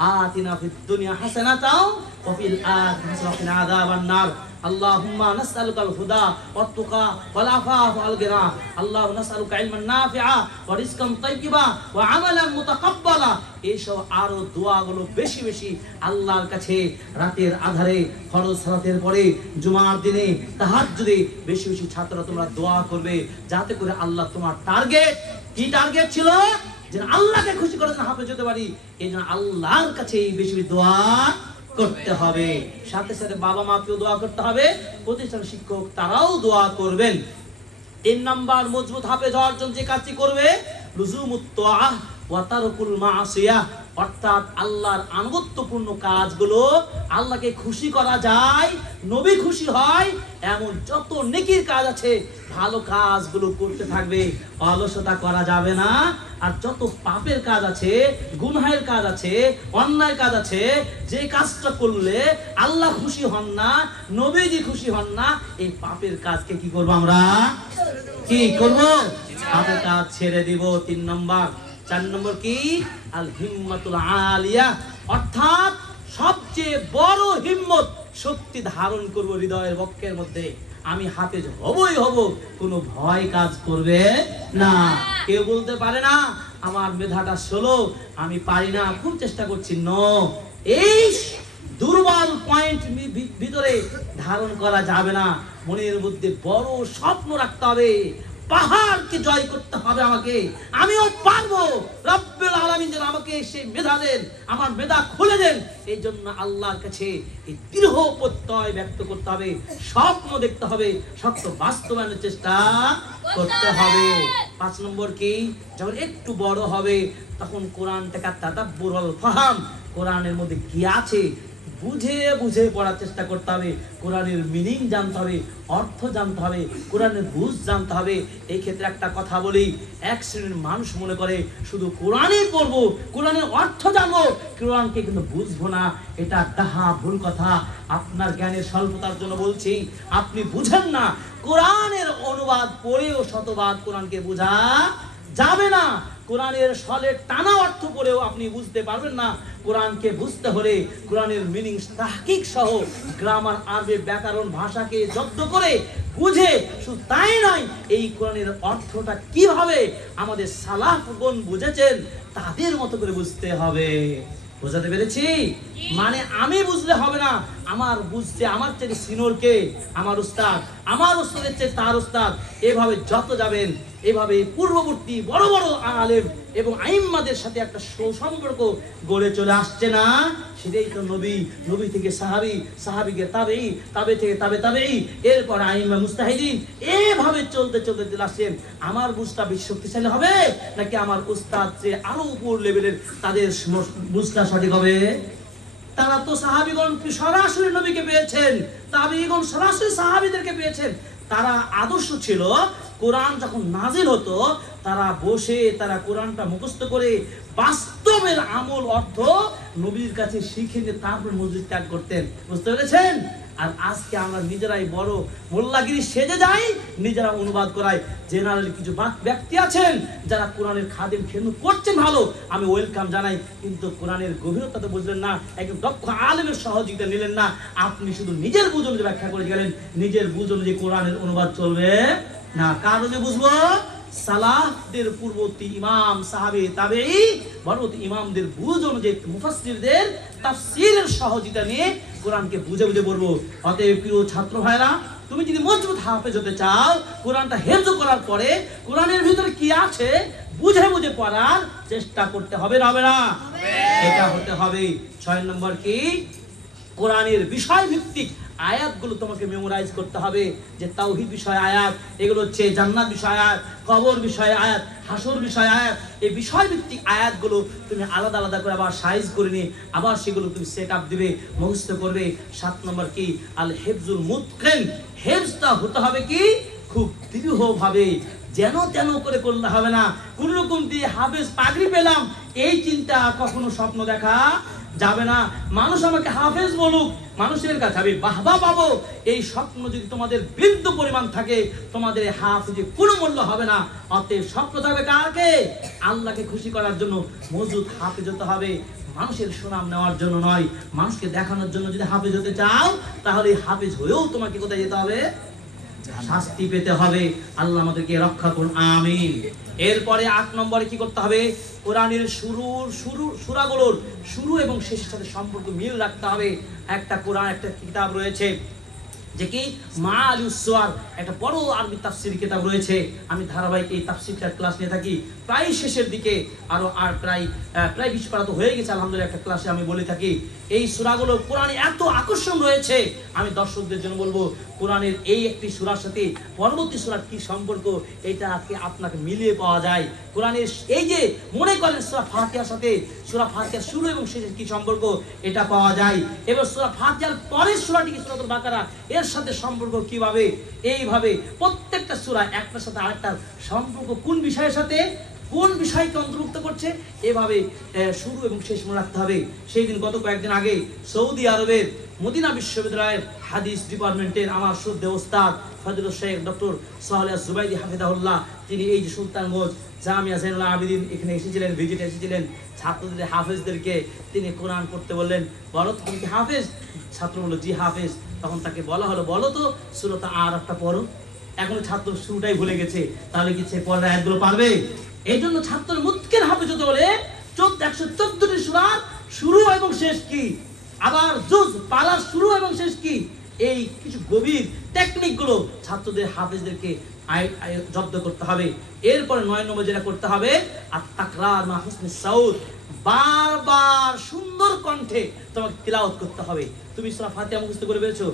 আতিনা ফিদ দুনিয়া হাসানাতাও ওয়া ফিল আখিরাতি হাসানাতাও ওয়া কিনা আযাবান নার, আল্লাহুম্মা নাসআলুকাল হুদা ওয়াত তুকা ওয়াল আফাফ ওয়াল গিনা, আল্লাহু নাসআলুকা ইলমান নাফিআ ওয়া রিজকান তাইয়্যিবা ওয়া আমালান মুতাকাব্বালা। এইসব আরো দোয়াগুলো বেশি বেশি আল্লাহর কাছে রাতের আধারে, ফরজ সালাতের পরে, জুমার দিনে, তাহাজ্জুদে বেশি বেশি ছাত্ররা তোমরা দোয়া করবে, যাতে করে আল্লাহ তোমার টার্গেট, কি টার্গেট ছিল, যেন আল্লাহকে খুশি করে যেন হাফেজ হতে পারি, এই জন্য আল্লাহর কাছে বেশি বেশি দোয়া করতে হবে। সাথে সাথে বাবা মাকেও দোয়া করতে হবে, প্রতিষ্ঠান শিক্ষক তারাও দোয়া করবেন। 3 নাম্বার মজবুত হাফেজ হওয়ার জন্য যে কাজটি করবে, লুজুমুত তাআহ ওয়া তারকুল মাসিয়াহ, অর্থাৎ আল্লাহর আনুগত্যপূর্ণ কাজগুলো, আল্লাহকে খুশি করা যায়, নবী খুশি হয় এমন যত নেকির কাজ আছে ভালো কাজগুলো করতে থাকবে, অলসতা করা যাবে না। আর যত পাপের কাজ আছে, গুনাহের কাজ আছে, অন্যায় কাজ আছে, যে কাজটা করলে আল্লাহ খুশি হন না, নবীজি খুশি হন না, এই পাপের কাজকে কি করব আমরা, কি করব, পাপের কাজ ছেড়ে দিব। 3 নম্বর। 4 নম্বর কি, আল হিম্মাতুল আলিয়া, অর্থাৎ সবচেয়ে বড় হিম্মত, শক্তি ধারণ করব হৃদয়ের বক্ষের মধ্যে, আমি হাফেজ হবই হব, কোনো ভয় কাজ করবে না। কেউ বলতে পারে না আমার মেধাটা 16, আমি পারি না, খুব চেষ্টা করছি, নো, এই দুর্বল পয়েন্ট ভিতরে ধারণ করা যাবে না। মনের মধ্যে বড় স্বপ্ন রাখতে হবে, পাহাড়কে জয় করতে হবে আমাকে, আমিও পারবো, রব্বুল আলামিন যেন আমাকে সেই মেধা দেন, আমার মেধা খুলে দেন। এই জন্য আল্লাহর কাছে এই দৃঢ় প্রত্যয় ব্যক্ত করতে হবে, স্বপ্ন দেখতে হবে, সত্য বাস্তবায়নের চেষ্টা করতে হবে। 5 নম্বর কি, যখন একটু বড় হবে তখন কোরআনটাকে তাদাব্বুর ওয়াল ফাহাম, কোরআনের মধ্যে কি আছে বুঝে বুঝে পড়ার চেষ্টা করতে হবে, কোরআনের মিনিং জানতে হবে, অর্থ জানতে হবে, কোরআনের বুঝ জানতে হবে। এই ক্ষেত্রে একটা কথা বলি, এক শ্রেণীর মানুষ মনে করে শুধু কোরআনই পড়বো, কোরআনের অর্থ জানবো, কোরআনকে কিন্তু বুঝবো না, এটা তাহা ভুল কথা। আপনার জ্ঞানের স্বল্পতার জন্য বলছি, আপনি বুঝেন না, কোরআনের অনুবাদ পড়েও শতবার কোরআনকে বোঝা যাবে না, কোরআনের সলের টানা অর্থ করেও আপনি বুঝতে পারবেন না। কোরআনকে বুঝতে হলে কোরআনের মিনিং তাহকিক সহ গ্রামার, আরবি, ব্যাকরণ, ভাষাকে জব্দ করে বুঝে, শুধু তাই নয়, এই কোরআনের অর্থটা কিভাবে আমাদের সালাফগণ বুঝেছেন তাদের মতো করে বুঝতে হবে। বোঝাতে পেরেছি? মানে আমি বুঝলে হবে না, আমার বুঝতে, আমার চেয়ে সিনিয়র কে, আমার উস্তাদ, আমার উস্তাদের চেয়ে তার উস্তাদ, এভাবে যত যাবেন, এভাবে পূর্ববর্তী বড় বড় আলেম এবং আইম্মাদের সাথে একটা সুসম্পর্ক গড়ে চলে আসছে না, সেটাই তো নবী, নবী থেকে সাহাবী, সাহাবীকে তাবেঈ, তাবে থেকে তাবেঈ, এরপর আইম্মা মুস্তাহিদিন, এভাবে চলতে চলতে চলে আসছেন। আমার বুঝটা বেশি শক্তিশালী হবে নাকি আমার উস্তাদ যে আরো উপর লেভেলের তাদের বুঝটা সঠিক হবে? তারা তো সাহাবীগণ সরাসরি নবীকে পেয়েছেন, তাবেঈগণ সরাসরি সাহাবীদেরকে পেয়েছেন। তারা আদর্শ ছিল, কোরআন যখন নাজিল হতো তারা বসে তারা কোরআনটা মুখস্থ করে বাস্তবের আমল অর্থ নবীর কাছে শিখে নিয়ে তারপর মসজিদ ত্যাগ করতেন। বুঝতে পেরেছেন? আর আজকে আমরা নিজেরাই বড় মোল্লাগিরি সেজে যাই, নিজেরা অনুবাদ করাই। জেনারেল কিছু ব্যক্তি আছেন যারা কোরআনের খাদিম খেদমত করছেন, ভালো, আমি ওয়েলকাম জানাই, কিন্তু কোরআনের গভীরতা তো বুঝলেন না, একজন দক্ষ আলেমের সহযোগিতা নিলেন না, আপনি শুধু নিজের বুঝ অনুযায়ী ব্যাখ্যা করে গেলেন, নিজের বুঝ অনুযায়ী কোরআনের অনুবাদ চলবে না। কার অনুযায়ী বুঝবো? সালাফদের পূর্ববর্তী ইমাম, সাহাবী, তাবেঈ, পরবর্তী ইমামদের বুঝ অনুযায়ী, মুফাসসিরদের তাফসীরের সহযোগিতা নিয়ে কোরআনকে বুঝে বুঝে পড়বো। অতএব প্রিয় ছাত্র ভাইরা, তুমি যদি মজবুত হাফেজ হতে চাও, কোরআনটা হেফজ করার পরে কোরআনের ভিতরে কি আছে বুঝে বুঝে পড়ার চেষ্টা করতে হবে না, হবে না? এটা হতে হবে। 6 নম্বর কি, কোরআনের বিষয় ভিত্তিক আয়াতগুলো তোমাকে মেমোরাইজ করতে হবে। যে তাওহীদ বিষয় আয়াত, এগুলো হচ্ছে জান্নাত বিষয় আয়াত, কবর বিষয় আয়াত, হাসর বিষয় আয়াত, এই বিষয় ভিত্তিক আয়াতগুলো তুমি আলাদা আলাদা করে আবার সাইজ করে নিয়ে আবার সেগুলো তুমি সেট আপ দিবে, মুখস্থ করবে। 7 নম্বর কি, আল হেফজুল মুতকিন, হেফজটা হতে হবে কি খুব দৃঢ়ভাবে, যেন তেন করে করলে হবে না। কোন রকম দিয়ে হাফেজ পাগড়ি পেলাম এই চিন্তা কখনো স্বপ্ন দেখা যাবে না। মানুষ আমাকে হাফেজ বলুক, মানুষের কাছে আমি বাহবা পাবো, এই স্বপ্ন যদি তোমাদের বিন্দু পরিমাণ থাকে, তোমাদের হাফেজে কোনো মূল্য হবে না। অতএব স্বপ্ন থাকবে কাকে? আল্লাহকে খুশি করার জন্য মজুদ হাফেজ হতে হবে, মানুষের সুনাম নেওয়ার জন্য নয়। মানুষকে দেখানোর জন্য যদি হাফেজ হতে চাও, তাহলে হাফেজ হয়েও তোমাকে কোথায় যেতে হবে? শাস্তি পেতে হবে। আল্লাহ আমাদেরকে রক্ষা করুন, আমিন। এরপরে 8 নম্বরে কি করতে হবে? কোরআনের সূরাগুলোর শুরু এবং শেষের সাথে সম্পর্ক মিল রাখতে হবে। একটা কোরআন একটা কিতাব রয়েছে যে কি মাআলিস সুওয়ার, একটা বড় আরবি তাফসীর কিতাব রয়েছে। আমি ধারাবাহিক এই তাফসীরটার ক্লাস নিয়ে থাকি, প্রায় শেষের দিকে আর প্রায় 20 পারা তো হয়ে গেছে আলহামদুলিল্লাহ। একটা ক্লাসে আমি বলে থাকি এই সূরাগুলো কোরআনে এত আকর্ষণ রয়েছে, আমি দর্শকদের জন্য বলবো কোরআনের এই একটি সূরার সাথে পরবর্তী সূরার কি সম্পর্ক, এটা আপনাকে মিলিয়ে পাওয়া যায়। কোরআনের এই যে মনে করেন সূরা ফাতিহার সাথে সূরা ফাতিহার শুরু এবং শেষের কি সম্পর্ক, এটা পাওয়া যায়। এবার সূরা ফাতিহার পরের সূরাটি কি সূরাতুল বাকারা, এর সাথে সম্পর্ক কিভাবে, এইভাবে প্রত্যেকটা সূরা একটার সাথে আরেকটার সম্পর্ক কোন বিষয়ের সাথে কোন বিষয়কে অন্তর্ভুক্ত করছে, এভাবে শুরু এবং শেষ মনে রাখতে হবে। সেই দিন গত কয়েকদিন আগে সৌদি আরবের মদিনা বিশ্ববিদ্যালয়ের হাদিস ডিপার্টমেন্টের আমার শ্রদ্ধেয় ওস্তাদ ফজলুল শেখ ডক্টর সোহেল জুবাইদি হাফিজাহুল্লাহ, তিনি এই যে সুলতানগঞ্জ জামিয়া জাইনুল আবেদিন এখানে এসেছিলেন, ভিজিটে এসেছিলেন। ছাত্রদের হাফেজদেরকে তিনি কোরআন পড়তে বললেন, বলো তুমি কি হাফেজ? ছাত্র বলল জি হাফেজ। তখন তাকে বলা হলো, বলো তো সূরাত আরাফটা পড়ো। এখন ছাত্র শুরুটাই ভুলে গেছে, তাহলে কি সে পড়ার আয়াতগুলো পারবে? এই জন্য ছাত্রের মুৎকিন হাফেজ হতে হলে 114টি সূরার শুরু এবং শেষ কি, আবার জুজ পারার শুরু এবং শেষ কি, এই কিছু গভীর টেকনিক গুলো ছাত্রদের হাফেজদেরকে জব্দ করতে হবে। এরপরে 9 নম্বর যেটা করতে হবে, আর তাকরার মা হুসনিস সাউত, বারবার সুন্দর কণ্ঠে তোমাকে তিলাওয়াত করতে হবে। তুমি সূরা ফাতিহা মুখস্থ করে পেরেছো,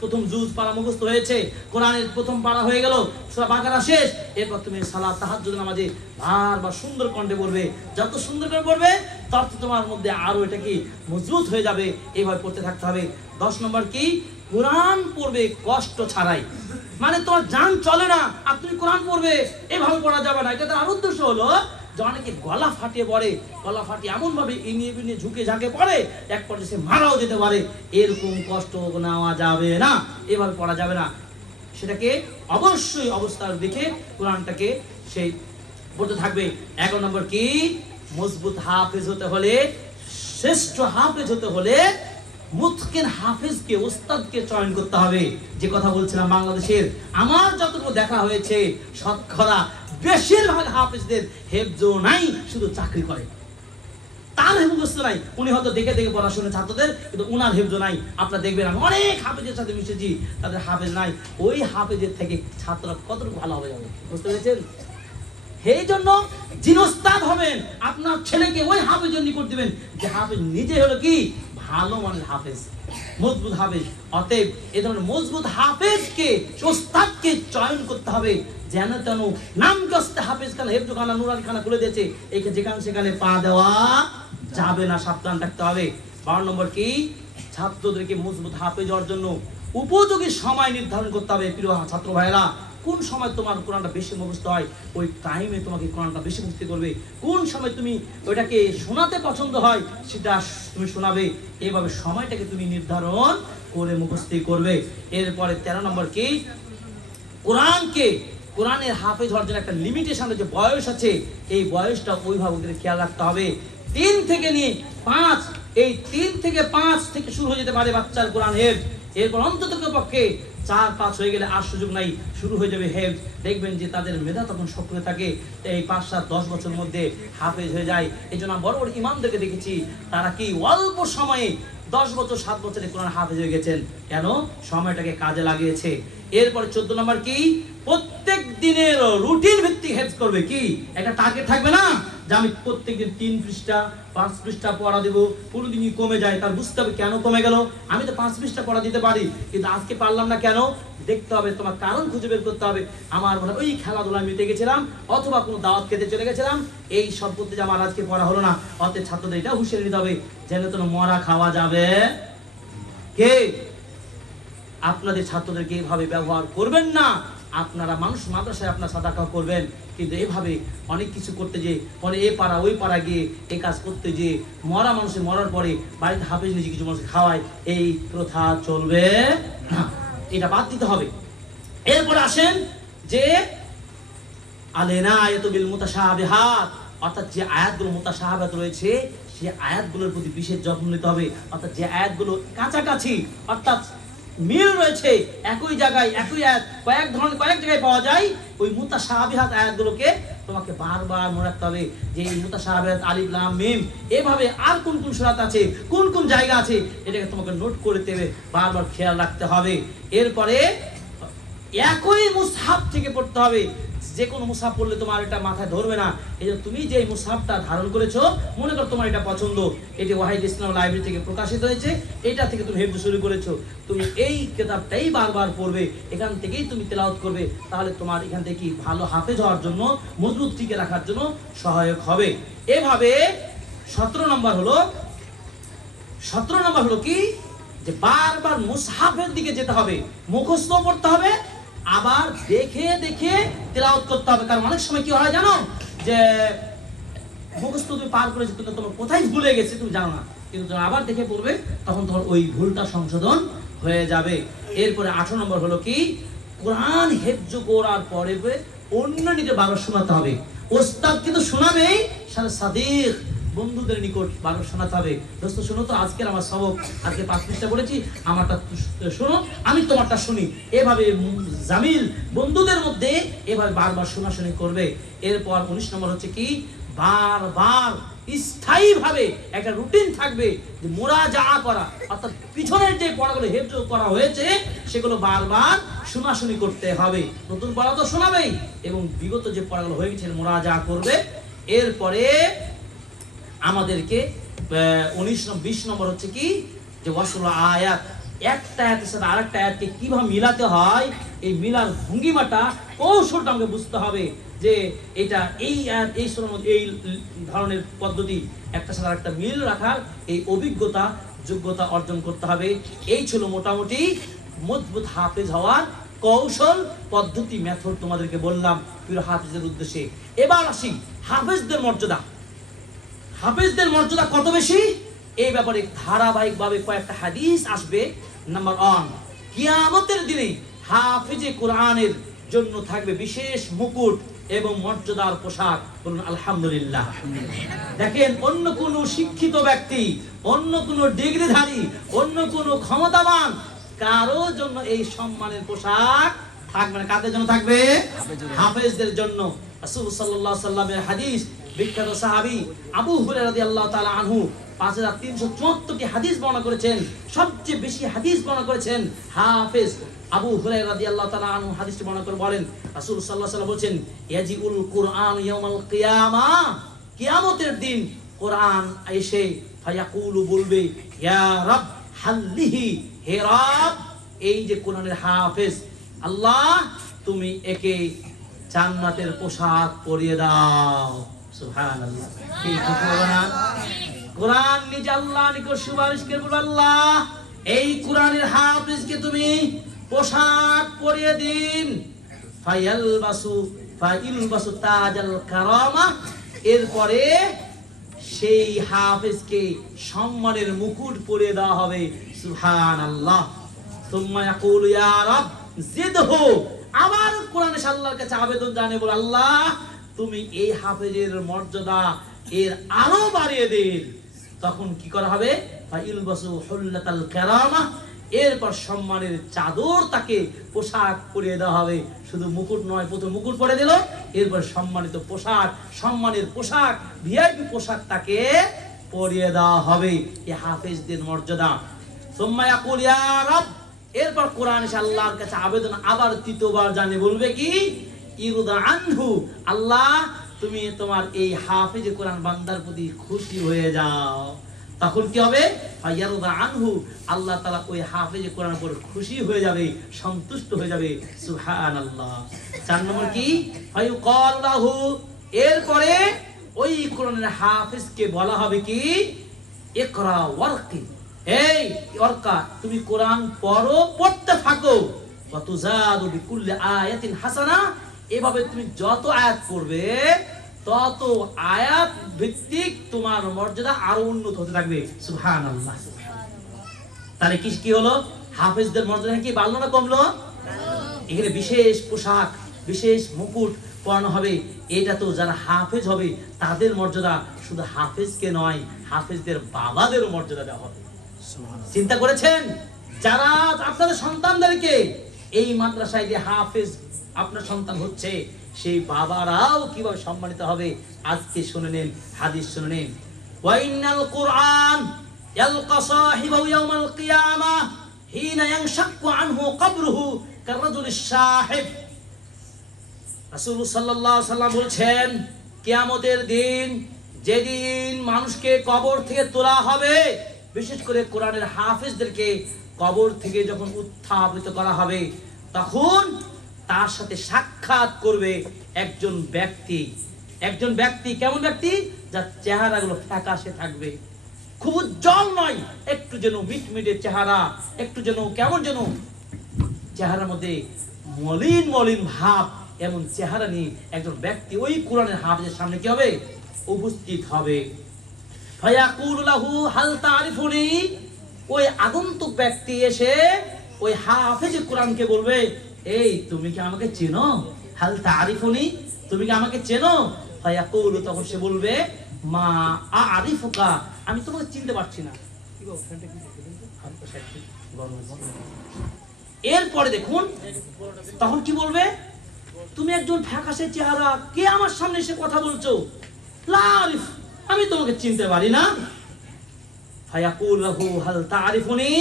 প্রথম জুজ পারা মুখস্থ হয়েছে, কোরআনের প্রথম পারা হয়ে গেল, সূরা বাকারা শেষ। এরপর তুমি সালাত তাহাজ্জুদ নামাজে বারবার সুন্দর কণ্ঠে পড়বে। যত সুন্দর করে পড়বে তত তোমার মধ্যে আরো এটা কি মজবুত হয়ে যাবে। এইভাবে পড়তে থাকতে হবে। 10 নম্বর কি, কোরআন পড়বে কষ্ট ছাড়াই। মানে তোমার জান চলে না আর তুমি কোরআন পড়বে, এভাবে পড়া যাবে না। এটা তার উদ্দেশ্য হলো যে অনেকে গলা ফাটিয়ে পড়ে, গলা ফাটিয়ে এমন ভাবে ইনিয়ে বিনিয়ে ঝুঁকে ঝাঁকে পড়ে, এক পর্যায়ে সে মারাও যেতে পারে। এরকম কষ্ট নেওয়া যাবে না, এভাবে পড়া যাবে না। সেটাকে অবশ্যই অবস্থার দেখে কোরআনটাকে সেই পড়তে থাকবে। 11 নম্বর কি, মজবুত হাফেজ হতে হলে, শ্রেষ্ঠ হাফেজ হতে হলে মুৎকিন হাফেজকে, ওস্তাদকে চয়ন করতে হবে। যে কথা বলছিলাম, বাংলাদেশের আমার যতটুকু দেখা হয়েছে শতকরা বেশিরভাগ হাফেজদের হেফজও নাই, শুধু চাকরি করে। তার মুখস্থ নাই, উনি হয়তো দেখে দেখে পড়াশোনা ছাত্রদের, কিন্তু উনার হেফজও নাই। আপনারা দেখবেন আমি অনেক হাফেজের সাথে মিশেছি, তাদের হাফেজ নাই। ওই হাফেজের থেকে ছাত্ররা কতটুকু ভালো হবে যাবে, বুঝতে পেরেছেন? এই জন্য যিনি ওস্তাদ হবেন আপনার ছেলেকে ওই হাফেজের নিকট দিবেন যে হাফেজ নিজে হলো কি ভালো মানের হাফেজ, মজবুত হাফেজ। অতএব এই ধরনের মজবুত হাফেজকে, ওস্তাদকে চয়ন করতে হবে। যেন তেন নামগ্রস্ত হাফেজ খানা, হেফজখানা, নুরানি খানা খুলে দিয়েছে, এখানে যেখানে সেখানে পা দেওয়া যাবে না, সাবধান থাকতে হবে। 12 নম্বর কি, ছাত্রদেরকে মজবুত হাফেজ হওয়ার জন্য উপযোগী সময় নির্ধারণ করতে হবে। প্রিয় ছাত্র ভাইরা, কোন সময় তোমার কোরআনটা বেশি মুখস্থ হয়, ওই টাইমে তোমাকে কোরআনটা বেশি মুখস্থ করবে। কোন সময় তুমি ওইটাকে শোনাতে পছন্দ হয়, সেটা তুমি শোনাবে। এইভাবে সময়টাকে তুমি নির্ধারণ করে মুখস্থ করবে। এরপরে 13 নম্বর কি, কোরআনের হাফেজ হওয়ার জন্য একটা লিমিটেশন, যে বয়স আছে, এই বয়সটা ওইভাবে ওদের খেয়াল রাখতে হবে। 3 থেকে নিয়ে 5, এই 3 থেকে 5 থেকে শুরু হয়ে যেতে পারে বাচ্চার কোরআন হেফজ। এরপর অন্তত পক্ষে 4-5 হয়ে গেলে আর সুযোগ নাই, শুরু হয়ে যাবে হেফজ। দেখবেন যে তাদের মেধা তখন সক্রিয় থাকে, এই 5-7-10 বছরের মধ্যে হাফেজ হয়ে যায়। এই জন্য বড় বড় ইমামদেরকে দেখেছি, তারা কি অল্প সময়ে 10 বছর 7 বছরে কোরআন হাফেজ হয়ে গেছেন। কেন? সময়টাকে কাজে লাগিয়েছে। এরপরে 14 নম্বর কি, প্রত্যেক দিনের রুটিন ভিত্তিক হেফজ করবে। কি একটা টার্গেট থাকবে না যে আমি প্রত্যেকদিন 3 পৃষ্ঠা 5 পৃষ্ঠা পড়া দেবো, কোনোদিনই কমে যায়, তার বুঝতে হবে কেন কমে গেল। আমি তো 5 পৃষ্ঠা পড়া দিতে পারি, কিন্তু আজকে পারলাম না কেন, দেখতে হবে, তোমার কারণ খুঁজে বের করতে হবে। আমার মনে ওই খেলাধুলায় মেতে গেছিলাম, অথবা কোনো দাওয়াত খেতে চলে গেছিলাম, এই সব করতে যে আমার আজকে পড়া হলো না। অতএব ছাত্রদের এটা হুঁশিয়ারি নিতে হবে, যেন তেন মরা খাওয়া যাবে। কে আপনাদের ছাত্রদেরকে এইভাবে ব্যবহার করবেন না। আপনারা মানুষ মাদ্রাসায় আপনার সাদাকা করবেন, কিন্তু এভাবে অনেক কিছু করতে যে পরে এ পাড়া ওই পাড়া গিয়ে এই কাজ করতে যে মরা মানুষের মরার পরে বাড়িতে হাফেজ নিজে কিছু মানুষ খাওয়ায়, এই প্রথা চলবে না, এটা বাদ দিতে হবে। এরপরে আসেন যে আল-ইনায়াতু বিল মুতাশাবিহাত, অর্থাৎ যে আয়াতগুলো মুতাশাবিহাত রয়েছে সেই আয়াতগুলোর প্রতি বিশেষ যত্ন নিতে হবে। অর্থাৎ যে আয়াতগুলো কাছাকাছি, অর্থাৎ মিল রয়েছে, একই জায়গায় একই আয়াত কয়েক জায়গায় পাওয়া যায়, ওই মুতাশাবিহাত আয়াতগুলোকে তোমাকে বারবার মনে রাখতে হবে যে এই মুতাশাবিহাত আলিফ লাম মিম এভাবে আর কোন কোন সূরাত আছে, কোন কোন জায়গা আছে, এটাকে তোমাকে নোট করে দেবে, বারবার খেয়াল রাখতে হবে। এরপরে একই মুসহাফ থেকে পড়তে হবে, যে কোনো মুসহাফ পড়লে তোমার এটা মাথায় ধরবে না। এই যে তুমি যে মুসহাফটা ধারণ করেছো, মনে করো তোমার এটা পছন্দ, এটি ওয়াহিদ ইসলাম লাইব্রেরি থেকে প্রকাশিত হয়েছে, এটা থেকে তুমি হেফজ শুরু করেছো, তুমি এই কিতাবটাই বারবার পড়বে, এখান থেকেই তুমি তেলাওয়াত করবে, তাহলে তোমার এখান থেকে কি ভালো হাফেজ হওয়ার জন্য, মজবুত টিকে রাখার জন্য সহায়ক হবে। এভাবে 17 নম্বর হলো কি, যে বারবার মুসহাফের দিকে যেতে হবে, মুখস্থ পড়তে হবে, আবার দেখে দেখে তেলাওয়াত করতে হবে। কারণ অনেক সময় কি হয় জানো, যে মুখস্থ তুমি পার করেছো কিন্তু তোমার কোথায় ভুলে গেছে তুমি জানো না, কিন্তু যখন আবার দেখে পড়বে তখন তোমার ওই ভুলটা সংশোধন হয়ে যাবে। এরপরে 18 নম্বর হলো কি, কোরআন হেফজ করার পরে অন্য দিকে বারবার শোনাতে হবে। ওস্তাদ কিন্তু শোনাবেই, সাথে সাদিক বন্ধুদের নিকট বারবার শোনাতে হবে। দোস্ত শোনো তো, আজকের আমার সবক, আজকে 5 পৃষ্ঠা পড়েছি, আমারটা শোনো, আমি তোমারটা শুনি, এভাবে জামিল বন্ধুদের মধ্যে এভাবে বারবার শোনাশুনি করবে। এরপর 19 নম্বর হচ্ছে কি, বারবার স্থায়ীভাবে একটা রুটিন থাকবে যে মুরাজাআ করা, অর্থাৎ পিছনের যে পড়াগুলো হেফজ করা হয়েছে সেগুলো বারবার শোনাশুনি করতে হবে। নতুন পড়া তো শোনাবেই, এবং বিগত যে পড়াগুলো হয়ে গেছে মুরাজাআ করবে। এরপরে আমাদেরকে 20 নম্বর হচ্ছে কি, যে ওয়াসল আয়াত, একটা আয়াতের সাথে আরেকটা আয়াতকে কিভাবে মিলাতে হয়, এই মিলার ভঙ্গিমাটা, কৌশলটা আমাকে বুঝতে হবে, যে এটা এই আয়াত এই সূরার মধ্যে এই ধরনের পদ্ধতি, একটা সাথে আরেকটা মিল রাখার এই অভিজ্ঞতা যোগ্যতা অর্জন করতে হবে। এই ছিল মোটামুটি মজবুত হাফেজ হওয়ার কৌশল পদ্ধতি, মেথড তোমাদেরকে বললাম প্রিয় হাফেজের উদ্দেশ্যে। এবার আসি হাফেজদের মর্যাদা। হাফেজদের মর্যাদা কত বেশি, এই ব্যাপারে ধারাবাহিকভাবে কয়েকটা হাদিস আসবে। নাম্বার 1, কিয়ামতের দিনে হাফেজে কোরআনের জন্য থাকবে বিশেষ মুকুট এবং মর্যাদার পোশাক। বলুন আলহামদুলিল্লাহ। দেখেন, অন্য কোন শিক্ষিত ব্যক্তি, অন্য কোন ডিগ্রিধারী, অন্য কোন ক্ষমতাবান কারো জন্য এই সম্মানের পোশাক থাকবে না। কাদের জন্য থাকবে? হাফেজদের জন্য। রাসূল সাল্লাল্লাহু আলাইহি সাল্লামের হাদিস, বিখ্যাত সাহাবী আবু হুরায়রা রাদিয়াল্লাহু তাআলা আনহু 5374টি হাদিস বর্ণনা করেছেন। সবচেয়ে বেশি হাদিস বর্ণনা করেছেন হাফেজ আবু হুরায়রা রাদিয়াল্লাহু তাআলা আনহু। হাদিসটি বর্ণনা করে বলেন, রাসূল সাল্লাল্লাহু আলাইহি ওয়াসাল্লাম বলেন, ইয়াজিউল কুরআন ইয়াউমাল কিয়ামা, কিয়ামতের দিন কোরআন এসে ফায়াকুলু বলবে, ইয়া রাব হাল্লিহি, হে রব এই যে কোরআনের হাফেজ, আল্লাহ তুমি একে জান্নাতের পোশাক পরিয়ে দাও। সুবহানাল্লাহ। কি কথা না, কোরআন নিজে আল্লাহ নিকট সুপারিশ করে বলবে, আল্লাহ এই কোরআনের হাফেজকে তুমি পোশাক পরিয়ে দিন। ফাইলবাসু তাজাল কারামা, এরপরে সেই হাফেজকে সম্মানের মুকুট পরিয়ে দেওয়া হবে। সুবহানাল্লাহ। সুম্মা ইয়াকুলু ইয়া রাব জিদহু, আবার কোরআনে আল্লাহর কাছে আবেদন জানিয়ে বলে, আল্লাহ তুমি এই হাফেজের মর্যাদা এর আরো বাড়িয়ে দিন। তখন কি করা হবে? ফাইলবাসু হুল্লাতাল কারামা, এরপর সম্মানের চাদর তাকে পোশাক পরিয়ে দেওয়া হবে। শুধু মুকুট নয়, প্রথম মুকুট পরে দিল, এরপর সম্মানিত পোশাক, সম্মানের পোশাক, ভিআইপি পোশাক তাকে পরিয়ে দেওয়া হবে। এই হাফেজদের মর্যাদা। সুম্মা ইয়াকুল ইয়া রাব, এরপর কোরআন এসে আল্লাহর কাছে আবেদন আবার তৃতীয়বার জানে বলবে কি, ইরদা আনহু, আল্লাহ তুমি তোমার এই হাফেজে কোরআন বান্দার প্রতি খুশি হয়ে যাও। তখন কি হবে? ফায়ারদা আনহু, আল্লাহ তাআলা ওই হাফেজে কোরআনের উপর খুশি হয়ে যাবে, সন্তুষ্ট হয়ে যাবে। সুবহানাল্লাহ। 4 নম্বর কি? ফায়ুকাল লাহু, এরপরে ওই কোরআনের হাফেজকে বলা হবে কি, ইকরা ওয়ারকি, এই ওয়ারকা তুমি কোরআন পড়ো, পড়তে থাকো। ফাতুজাদু বিকুল্লি আয়াতিন হাসানা, এভাবে তুমি যত আয়াত পড়বে তত আয়াত ভিত্তিক তোমার মর্যাদা আরো উন্নত হতে থাকবে। সুবহানাল্লাহ। তাহলে কি হলো? হাফেজদের মর্যাদা কি বাড়লো না কমলো? এখানে বিশেষ পোশাক, বিশেষ মুকুট পরানো হবে। এটা তো যারা হাফেজ হবে তাদের মর্যাদা শুধু হাফেজকে নয়, হাফেজদের বাবাদেরও মর্যাদা দেওয়া হবে। চিন্তা করেছেন? যারা আপনাদের সন্তানদেরকে এই মাদ্রাসায় যে হাফেজ আপনার সন্তান হচ্ছে, সেই বাবারাও কিভাবে সম্মানিত হবে আজকে শুনে নেন, হাদিস শুনে নেন। ওয়া ইন্নাল কুরআন ইয়ালকা সাহিবাহু ইয়াওমাল কিয়ামাহ হিনা ইয়ানশাক্কু আনহু কবরুহু কাররাজুলিশ শাহিব। রাসূল সাল্লাল্লাহু আলাইহি ওয়াসাল্লাম বলেছেন, কিয়ামতের দিন, যেদিন মানুষকে কবর থেকে তোলা হবে, বিশেষ করে কোরআনের হাফেজদেরকে কবর থেকে যখন উত্থাপিত করা হবে, তখন তার সাথে সাক্ষাৎ করবে একজন ব্যক্তি। একজন ব্যক্তি কেমন ব্যক্তি? যার চেহারাগুলো ফ্যাকাশে থাকবে, খুব উজ্জ্বল নয়, একটু যেন মিটমিটে চেহারা, একটু যেন কেমন যেন চেহারার মধ্যে মলিন মলিন ভাব, এমন চেহারা নিয়ে একজন ব্যক্তি ওই কোরআনের হাফেজের সামনে কি হবে? উপস্থিত হবে। ফায়াকুলু লাহু হাল তারিফুনি, ওই আগন্তুক ব্যক্তি এসে ওই হাফেজ কোরআনকে বলবে, এই তুমি কি আমাকে চেনো? হাল তারিফুনি, তুমি কি আমাকে চেনো? ফায়াকুলু, তখন সে বলবে, মা আরিফুকা, আমি তোমাকে চিনতে পারছি না। এরপরে দেখুন তখন কি বলবে? তুমি একজন ফ্যাকাশে চেহারা, কে আমার সামনে এসে কথা বলছো? লা আরিফ, আমি তোমাকে চিনতে পারি না। ফায়াকুল লাহু হাল তারিফুনি,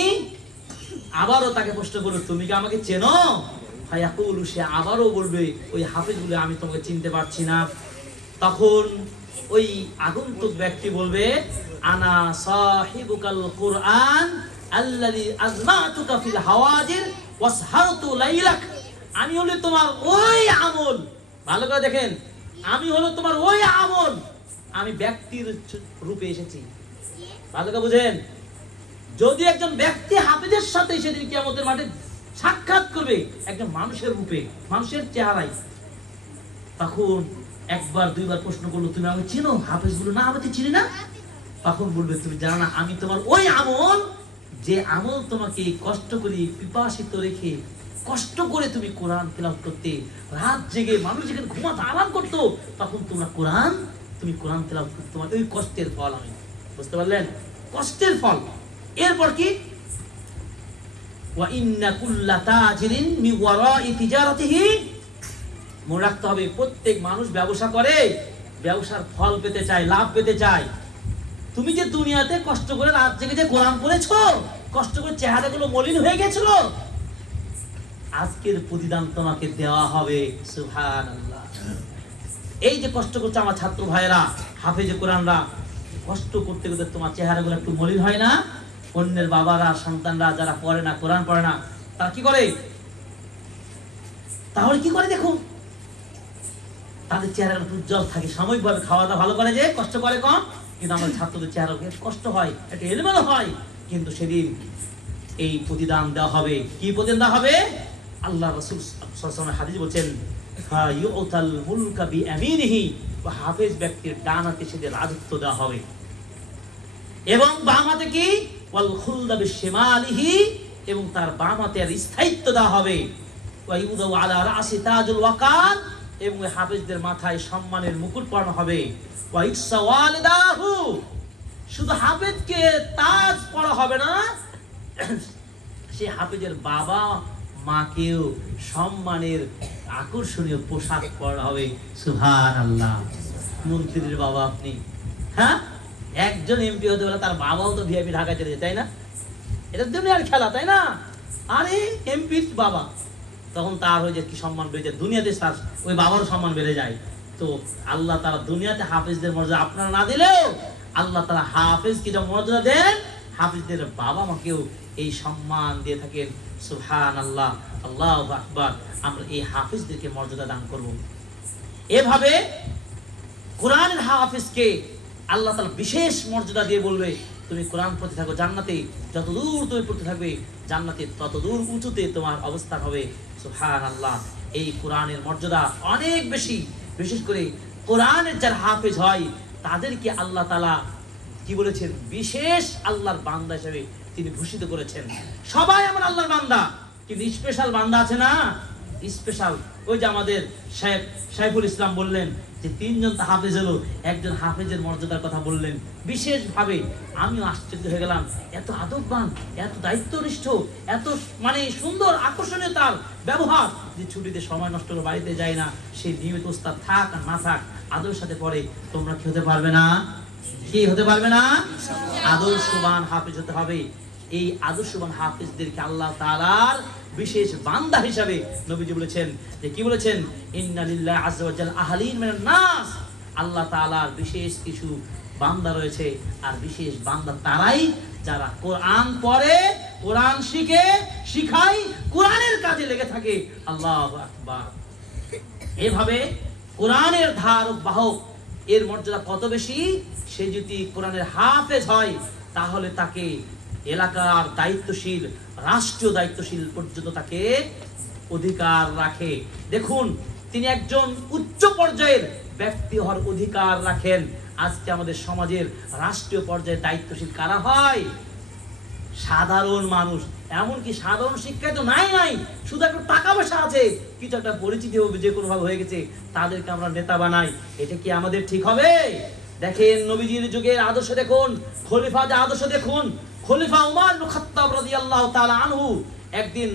আবারও তাকে প্রশ্ন করবে, তুমি কি আমাকে চেনো? ফায়াকুল, সে আবারও বলবে, ওই হাফেজ বলে, আমি তোমাকে চিনতে পারছি না। তখন ওই আগন্তুক ব্যক্তি বলবে, আনা সাহিবুকাল কুরআন আল্লাযী আজমাতুকা ফিল হাওয়াজির ওয়াসহারতু লাইলাক, আমি হলো তোমার ওই আমল। ভালো করে দেখেন, আমি হলো তোমার ওই আমল, আমি ব্যক্তির রূপে এসেছি। ভালো করে বুঝেন, যদি একজন ব্যক্তি হাফেজের সাথে সেদিন কিয়ামতের মাঠে সাক্ষাৎ করবে একজন মানুষের রূপে, মানুষের চেহারায়, তখন একবার দুইবার প্রশ্ন করলো, তুমি আমাকে চিনো? হাফেজ বললো, না, আমি তো চিনি না। তখন বলবে, তুমি জানো না, আমি তোমার ওই আমল, যে আমল তোমাকে কষ্ট করে পিপাসিত রেখে কষ্ট করে তুমি কোরআন তেলাওয়াত করতে, রাত জেগে মানুষ যেখানে ঘুমাতে আরাম করতো, তখন তুমি কোরআন তেলাওয়াত করতে, তোমার ওই কষ্টের ফল আমি। বুঝতে পারলেন? কষ্টের ফল। এরপর কি? ওয়া ইন্না কুল্লা তাজিরিন মিন ওয়ারাই তিজারাতিহি, মনে রাখতে হবে, প্রত্যেক মানুষ ব্যবসা করে, ব্যবসার ফল পেতে চায়, লাভ পেতে চায়। তুমি যে দুনিয়াতে কষ্ট করে রাত জেগে যে কোরআন পড়েছো, কষ্ট করে চেহারাগুলো মলিন হয়ে গেছিল, আজকের প্রতিদান তোমাকে দেওয়া হবে। সুবহানাল্লাহ। এই যে কষ্ট করছে আমার ছাত্র ভাইয়েরা, হাফেজে কোরআনরা, কষ্ট করতে করতে তোমার চেহারাগুলো একটু মলিন হয় না? অন্যের বাবারা, সন্তানরা যারা পড়ে না, কোরআন পড়ে না, তারা কি করে? তাহলে কি করে দেখো, তাদের চেহারা উজ্জ্বল থাকে, সাময়িকভাবে খাওয়া দাওয়া ভালো করে, যে কষ্ট করে কম, কিন্তু আমাদের ছাত্রদের চেহারা কষ্ট হয়, একটা এলোমেলো হয়, কিন্তু সেদিন এই প্রতিদান দেওয়া হবে। কি প্রতিদান দেওয়া হবে? আল্লাহ রাসূল সাল্লাল্লাহু আলাইহি ওয়াসাল্লাম হাদিসে বলেন, ফায়ুতাল মুলকা বিয়ামিনিহি, হাফেজ ব্যক্তির ডান হাতে সেদিন রাজত্ব দেওয়া হবে, এবং বাম হাতে কি? ওয়াল খুলদা বিশিমালিহি, এবং তার বাম হাতে আর স্থায়িত্ব দেওয়া হবে। ওয়া ইউদাউ আলা রাসি তাজুল ওয়াকার, এবং হাফেজদের মাথায় সম্মানের মুকুট পরানো হবে। ওয়া ইকসা ওয়ালিদাহু, শুধু হাফেজকে তাজ পরা হবে না, সে হাফেজের বাবা মাকেও সম্মানের আকর্ষণীয় পোশাক পরা হবে। সুবহানাল্লাহ। মন্ত্রীর বাবা আপনি, হ্যাঁ, একজন এমপি হতে হলে তার বাবাও তো ভিআইপি ঢাকায় চলে যায়, তাই না? এটা দুনিয়ার খেলা, তাই না? আরে এমপির বাবা, তখন তার হয়ে যায় কি সম্মান বেড়ে যায়, দুনিয়াতে তার ওই বাবারও সম্মান বেড়ে যায়। তো আল্লাহ তাআলা দুনিয়াতে হাফেজদের মর্যাদা আপনারা না দিলেও আল্লাহ তাআলা হাফেজকে যা মর্যাদা দেন, হাফেজদের বাবা মাকেও এই সম্মান দিয়ে থাকেন। সুবহানাল্লাহ, আল্লাহু আকবার। আমরা এই হাফেজদেরকে মর্যাদা দান করব। এভাবে কোরআনের হাফেজকে আল্লাহ তাআলা বিশেষ মর্যাদা দিয়ে বলবে, তুমি কোরআন পড়তে থাকো, জান্নাতে যত দূর তুমি পড়তে থাকবে জান্নাতের ততদূর উঁচুতে তোমার অবস্থান হবে। সুবহানাল্লাহ। এই কোরআনের মর্যাদা অনেক বেশি। বিশেষ করে কোরআনের যারা হাফেজ হয় তাদেরকে আল্লাহ তাআলা কি বলেছেন, বিশেষ আল্লাহর বান্দা হিসেবে তিনি ভূষিত করেছেন। সবাই আমার আল্লাহর বান্দা, কিন্তু স্পেশাল বান্দা আছে না, স্পেশাল। ওই যে আমাদের সাইফুল ইসলাম বললেন যে 3 জন হাফেজ হলো, একজন হাফেজের মর্যাদার কথা বললেন বিশেষভাবে। আমিও আশ্চর্য হয়ে গেলাম, এত আদববান, এত দায়িত্বনিষ্ঠ, এত মানে সুন্দর আকর্ষণীয় তার ব্যবহার, যে ছুটিতে সময় নষ্ট করে বাড়িতে যায় না, সেই নিয়মিত ওস্তাদ থাক আর না থাক আদরের সাথে পড়ে। তোমরা কি হতে পারবে না? কি হতে পারবে না? আদর্শবান হাফেজ হতে হবে। এই আদর্শবান হাফেজদেরকে আল্লাহ তাআলার বিশেষ বান্দা হিসাবে নবীজি বলেছেন যে কি বলেছেন, ইন্না লিল্লাহি আযজা ওয়া জাল্লা আহলিন মিনান নাস। আল্লাহ তাআলার বিশেষ কিছু বান্দা রয়েছে, আর বিশেষ বান্দা তারাই যারা কোরআন পড়ে, কোরআন শিখে, শিখায়, কোরআনের কাজে লেগে থাকে। আল্লাহু আকবার। এভাবে কোরআনের ধারক বাহক এর মর্যাদা কত বেশি। সে যদি কোরআনের হাফেজ হয় তাহলে তাকে এলাকার দায়িত্বশীল, রাষ্ট্রীয় দায়িত্বশীল পর্যন্ত তাকে অধিকার রাখে। দেখুন, তিনি একজন উচ্চ পর্যায়ের ব্যক্তি হওয়ার অধিকার রাখেন। আজকে আমাদের সমাজের রাষ্ট্রীয় পর্যায়ে দায়িত্বশীল কারা হয়? সাধারণ মানুষ। এমনকি সাধারণ শিক্ষায় তো নাই, শুধু একটা টাকা পয়সা আছে, কিছু একটা পরিচিতি যে কোনো ভাবে হয়ে গেছে, তাদেরকে আমরা নেতা বানাই। এটা কি আমাদের ঠিক হবে? দেখেন নবীজির যুগের আদর্শ দেখুন, খলিফাদের আদর্শ দেখুন। খলিফা উমর ইবনে খাত্তাব রাদিয়াল্লাহু তাআলা আনহু একদিন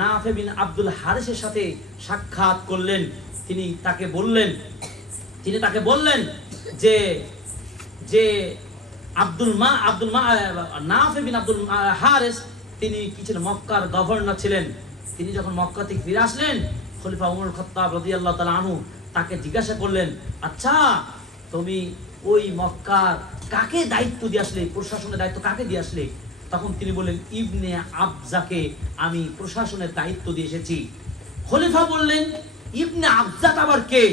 নাফে বিন আব্দুল হারিসের সাথে সাক্ষাৎ করলেন। তিনি তাকে বললেন যে যে নাফে বিন আব্দুল হারিস তিনি কি ছিলেন, মক্কার গভর্নর ছিলেন। তিনি যখন মক্কা থেকে ফিরে আসলেন, খলিফা উমর ইবনে খাত্তাব রাদিয়াল্লাহু তাআলা আনহু তাকে জিজ্ঞাসা করলেন, আচ্ছা তুমি ওই মক্কার কাকে দায়িত্ব দিয়ে আসলে, প্রশাসনের দায়িত্ব কাকে দিয়ে আসলে? তখন তিনি বললেন, ইবনে আবজাকে আমি প্রশাসনের দায়িত্ব দিয়ে এসেছি। খলিফা বললেন, ইবনে আবজাত আবার কে?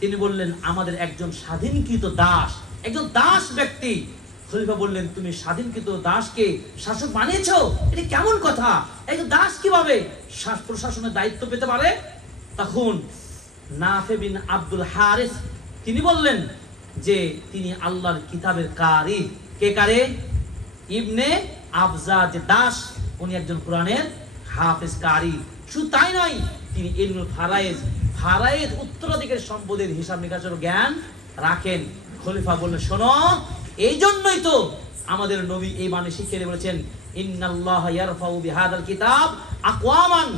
তিনি বললেন, আমাদের একজন স্বাধীনকৃত দাস, একজন দাস ব্যক্তি। খলিফা বললেন, তুমি স্বাধীনকৃত দাসকে শাসক বানিয়েছো? এটা কেমন কথা? একজন দাস কিভাবে প্রশাসনের দায়িত্ব পেতে পারে? তখন নাফে বিন আব্দুল হারিস তিনি বললেন যে তিনি আল্লাহর কিতাবের কারি। কে কারে? ইবনে আবজা যে দাস, উনি একজন কোরআনের হাফেজ কারি। শুধু তাই নয়, তিনি ইলমুল ফারায়েজ উত্তরাধিকার সম্পদের হিসাব নিকাশের জ্ঞান রাখেন। খলিফা বললেন, শোনো, এই জন্যই তো আমাদের নবী এই বাণী শিখিয়ে বলেছেন, ইন্নাল্লাহা ইয়ারফাউ বিহাদাল কিতাব আকওয়ামান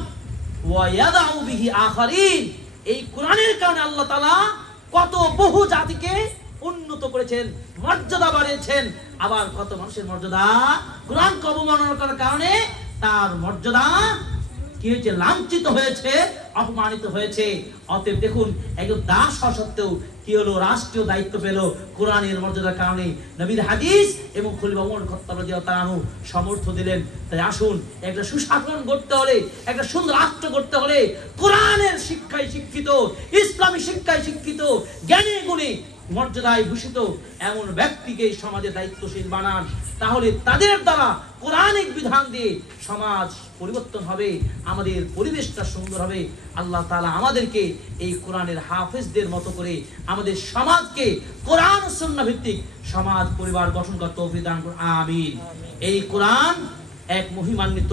ওয়া ইয়াদাউ বিহি আখারিন। এই কোরআনের কারণে আল্লাহ তাআলা কত বহু জাতিকে উন্নত করেছেন, মর্যাদা বাড়িয়েছেন। আবার কত মানুষের মর্যাদা কোরআনকে অবমাননা করার কারণে তার মর্যাদা কি হয়েছে, লাঞ্ছিত হয়েছে, অপমানিত হয়েছে। অতএব দেখুন, একজন দাস হওয়া সত্ত্বেও কি হলো, রাষ্ট্রীয় দায়িত্ব পেল কোরআনের মর্যাদার কারণে। নবীর হাদিস এবং খলিফা ওমর খাত্তাব রাদিয়াল্লাহু তাআলা আনহু সমর্থ দিলেন। তাই আসুন, একটা সুশাসন করতে হলে, একটা সুন্দর রাষ্ট্র করতে হলে কোরআনের শিক্ষায় শিক্ষিত, ইসলামী শিক্ষায় শিক্ষিত, জ্ঞানী গুণী, মর্যাদায় ভূষিত এমন ব্যক্তিকে সমাজে দায়িত্বশীল বানান। তাহলে তাদের দ্বারা কোরআনিক বিধান দিয়ে সমাজ পরিবর্তন হবে, আমাদের পরিবেশটা সুন্দর হবে। আল্লাহ তাআলা আমাদেরকে এই কোরআনের হাফেজদের মতো করে আমাদের সমাজকে কোরআন ও সুন্নাহ ভিত্তিক সমাজ পরিবার গঠন করতে তৌফিক দান করুন, আমিন। এই কোরআন এক মহিমান্বিত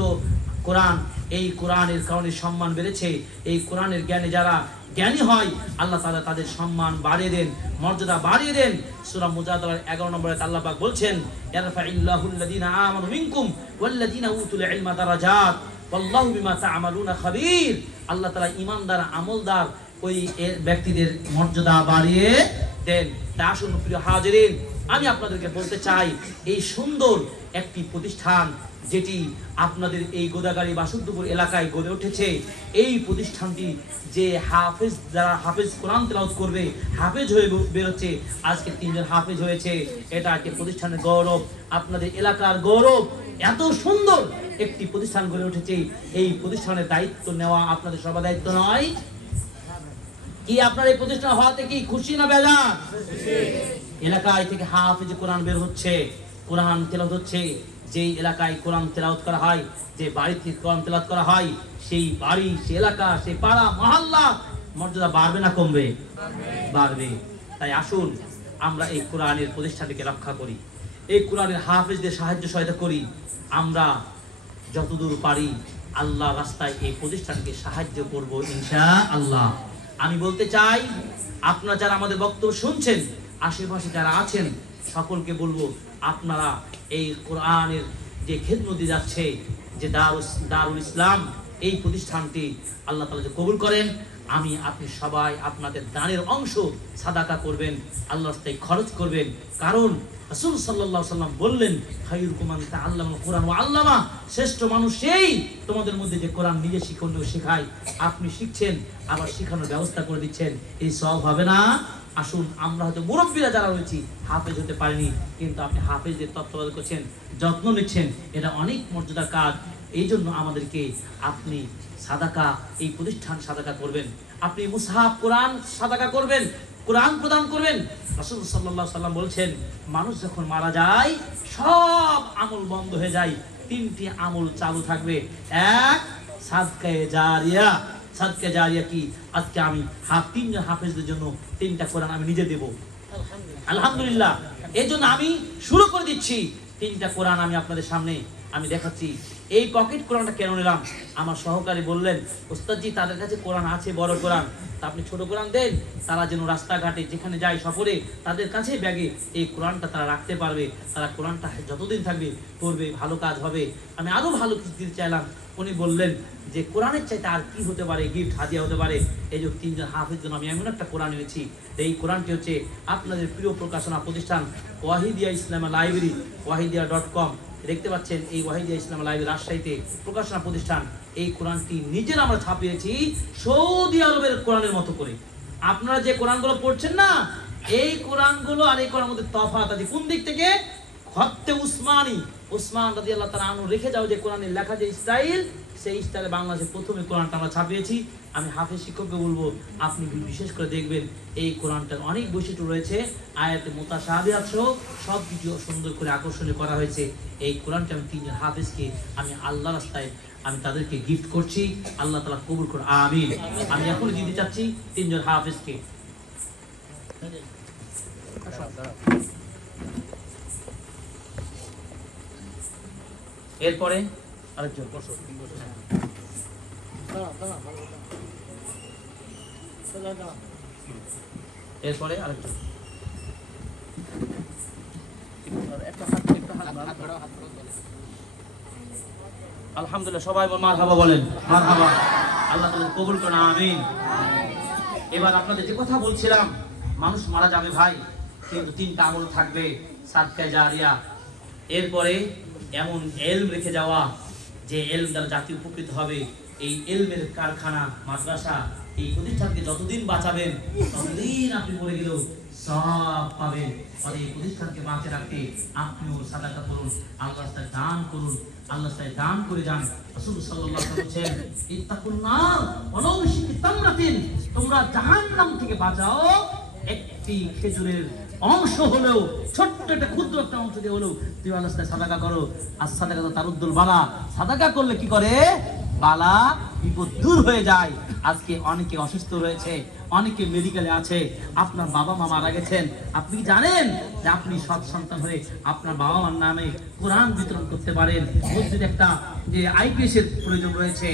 কোরআন। এই কোরআনের কারণে সম্মান বেড়েছে। এই কোরআনের জ্ঞানে যারা জ্ঞানী হয়, আল্লাহ তাআলা তাদের সম্মান বাড়িয়ে দেন, মর্যাদা বাড়িয়ে দেন। সূরা মুজাদালার 11 নম্বরে আল্লাহ পাক বলছেন, ইয়ারফাইল্লাহুল্লাযীনা আমানু মিনকুম ওয়াল্লাযীনা উতুল ইলমা দারাজাত ওয়াল্লাহু বিমা তা'মালুনা খাবীর। আল্লাহ তাআলা ঈমানদার, আমলদার ওই ব্যক্তিদের মর্যাদা বাড়িয়ে দেন। তা আসুন প্রিয় হাজিরিন, আমি আপনাদেরকে বলতে চাই, এই সুন্দর একটি প্রতিষ্ঠান যেটি আপনাদের এই গোদাগাড়ি বাসুদেবপুর এলাকায় গড়ে উঠেছে, এই প্রতিষ্ঠানটি যে হাফেজ, যারা হাফেজ কোরআন তেলাওয়াত করবে, হাফেজ হয়ে বেরোচ্ছে, আজকে 3 জন হাফেজ হয়েছে, এটা একটি প্রতিষ্ঠানের গৌরব, আপনাদের এলাকার গৌরব। এত সুন্দর একটি প্রতিষ্ঠান গড়ে উঠেছে, এই প্রতিষ্ঠানের দায়িত্ব নেওয়া আপনাদের সবার দায়িত্ব নয় কি? আপনার এই প্রতিষ্ঠান হওয়াতে কি খুশি না বেজার? এলাকায় থেকে হাফেজ কোরআন বের হচ্ছে, কোরআন তেলাওয়াত হচ্ছে, যেই এলাকায় কোরআন তেলাওয়াত করা হয়, যে বাড়িতে কোরআন তেলাওয়াত করা হয়, সেই বাড়ি, সেই এলাকা, সেই পাড়া মহল্লা মর্যাদা বাড়বে না কমবে? বাড়বে। তাই আসুন আমরা এই কোরআনের প্রতিষ্ঠানটিকে রক্ষা করি, এই কোরআনের হাফেজদের সাহায্য সহায়তা করি। আমরা যতদূর পারি আল্লাহ রাস্তায় এই প্রতিষ্ঠানকে সাহায্য করব ইনশাআল্লাহ। আমি বলতে চাই, আপনারা যারা আমাদের বক্তব্য শুনছেন, আশেপাশে যারা আছেন, সকলকে বলবো আপনারা এই কোরআনের যে খেদমতে যাচ্ছে, যে দারুল ইসলাম, এই প্রতিষ্ঠানটি আল্লাহ তাআলা যে কবুল করেন, আমি আপনি সবাই আপনাদের দানের অংশ সাদাকা করবেন, আল্লাহর রাস্তায় খরচ করবেন। কারণ রাসূল সাল্লাল্লাহু আলাইহি ওয়াসাল্লাম বললেন, খায়রুকুম মান তাআল্লামাল কোরআন ওয়া আল্লামা, শ্রেষ্ঠ মানুষ সেই তোমাদের মধ্যে যে কোরআন নিজে শিখলেও শেখায়। আপনি শিখছেন আবার শেখানোর ব্যবস্থা করে দিচ্ছেন, এই সওয়াব হবে না? আসুন আমরা হয়তো মুরব্বীরা যারা রয়েছি হাফেজ হতে পারিনি, কিন্তু আপনি হাফেজদের তত্ত্বাবধান করছেন, যত্ন নিচ্ছেন, এটা অনেক মর্যাদার কাজ। এই জন্য আমাদেরকে আপনি সাদাকা, এই প্রতিষ্ঠান সাদাকা করবেন, আপনি মুসহাফ কোরআন সাদাকা করবেন, কোরআন প্রদান করবেন। রাসূল সাল্লাল্লাহু আলাইহি ওয়াসাল্লাম বলছেন, মানুষ যখন মারা যায় সব আমল বন্ধ হয়ে যায়, তিনটি আমল চালু থাকবে। এক, সাদকায়ে জারিয়া। সাদকায়ে জারিয়া কি? আজকে আমি তিনজন হাফেজদের জন্য 3টা কোরআন আমি নিজে দেব, আলহামদুলিল্লাহ। এই জন্য আমি শুরু করে দিচ্ছি, 3টা কোরআন আমি আপনাদের সামনে আমি দেখাচ্ছি। এই পকেট কোরআনটা কেন নিলাম? আমার সহকারী বললেন, ওস্তাদজি তাদের কাছে কোরআন আছে বড় কোরআন, তা আপনি ছোট কোরআন দেন, তারা যেন রাস্তাঘাটে যেখানে যায় সফরে তাদের কাছে ব্যাগে এই কোরআনটা তারা রাখতে পারবে, তারা কোরআনটা যতদিন থাকবে পড়বে, ভালো কাজ হবে। আমি আরো ভালো কিছু দিতে চাইলাম। উনি বললেন যে কোরআনের চাইতে আর কি হতে পারে, গিফট হাদিয়া হতে পারে। এই যে 3জন হাফেজ জন্য আমি এমন একটা কোরআন এনেছি। এই কোরআনটি হচ্ছে আপনাদের প্রিয় প্রকাশনা প্রতিষ্ঠান ওয়াহিদিয়া ইসলামিয়া লাইব্রেরি, wahidia.com। দেখতে পাচ্ছেন এই ওয়াহিদিয়া ইসলামিয়া লাইব্রেরি রাজশাহীতে প্রকাশনা প্রতিষ্ঠান। এই কোরআনটি নিজের আমরা ছাপিয়েছি সৌদি আরবের কোরআনের মতো করে। আপনারা যে কোরআনগুলো পড়ছেন না, এই কোরআনগুলো আর এই কোরআনের মধ্যে তফাৎ আছে। কোন দিক থেকে? খত্তে উসমানী, উসমান রাদিয়াল্লাহু তাআলা আনহু রেখে যাও যে কোরআনের লেখা যে স্টাইল, সেই স্টাইলে বাংলাদেশে প্রথমে কোরআনটা আমরা ছাপিয়েছি। আমি হাফেজ শিক্ষককে বলবো আপনি বিশেষ করে দেখবেন এই কোরআনটার অনেক বৈশিষ্ট্য রয়েছে, আয়াতে মুতাশাবিহাত সহ সব কিছু সুন্দর করে আকর্ষণীয় করা হয়েছে। এই কোরআনটা আমি 3জন হাফেজকে আমি আল্লাহর রাস্তায় আমি তাদেরকে গিফট করছি, আল্লাহ তাআলা কবুল করুন, আমিন। আমি এখন দিতে চাচ্ছি 3জন হাফেজকে। এরপরে আরেকজন, এরপরে আরেকজন। আলহামদুলিল্লাহ, সবাই মারহাবা বলেন, মারহাবা। আল্লাহ তাআলা কবুল করুন, আমিন। এবার আপনাদের যে কথা বলছিলাম, মানুষ মারা যাবে ভাই, কিন্তু 3টা আমল থাকবে, সাদকায়ে জারিয়া। এরপরে এমন এলম রেখে যাওয়া যে এলম দ্বারা জাতি উপকৃত হবে। এই এলমের কারখানা, মাদ্রাসা, এই প্রতিষ্ঠানকে যতদিন বাঁচাবেন ততদিন আপনি পড়ে গেলেও সব পাবেন। আর এই প্রতিষ্ঠানকে বাঁচিয়ে রাখতে আপনিও সাদাকা করুন, আল্লাহর রাস্তায় দান করুন, আল্লাহর রাস্তায় দান করে যান। রাসূল সাল্লাল্লাহু আলাইহি ওয়াসাল্লাম বলেছেন, ইত্তাকুন নার ওয়ালাউ বিশিক্কি তামরাতিন, তোমরা জাহান্নাম থেকে বাঁচাও একটি খেজুরের অংশ হলেও, ছোট্ট একটা ক্ষুদ্র একটা অংশ দিয়ে হলেও তুমি আল্লাহর রাস্তায় সাদাকা করো। আর সাদাকা তো তারুদ্দুল বালা, সাদাকা করলে কি করে? বালা বিপদ দূর হয়ে যায়। আজকে অনেকে অসুস্থ রয়েছে, অনেকে মেডিকেলে আছে, আপনার বাবা মা মারা গেছেন, আপনি জানেন যে আপনি সৎ সন্তান হয়ে আপনার বাবা মার নামে কোরআন বিতরণ করতে পারেন। মসজিদে একটা যে আইপিএস এর প্রয়োজন রয়েছে,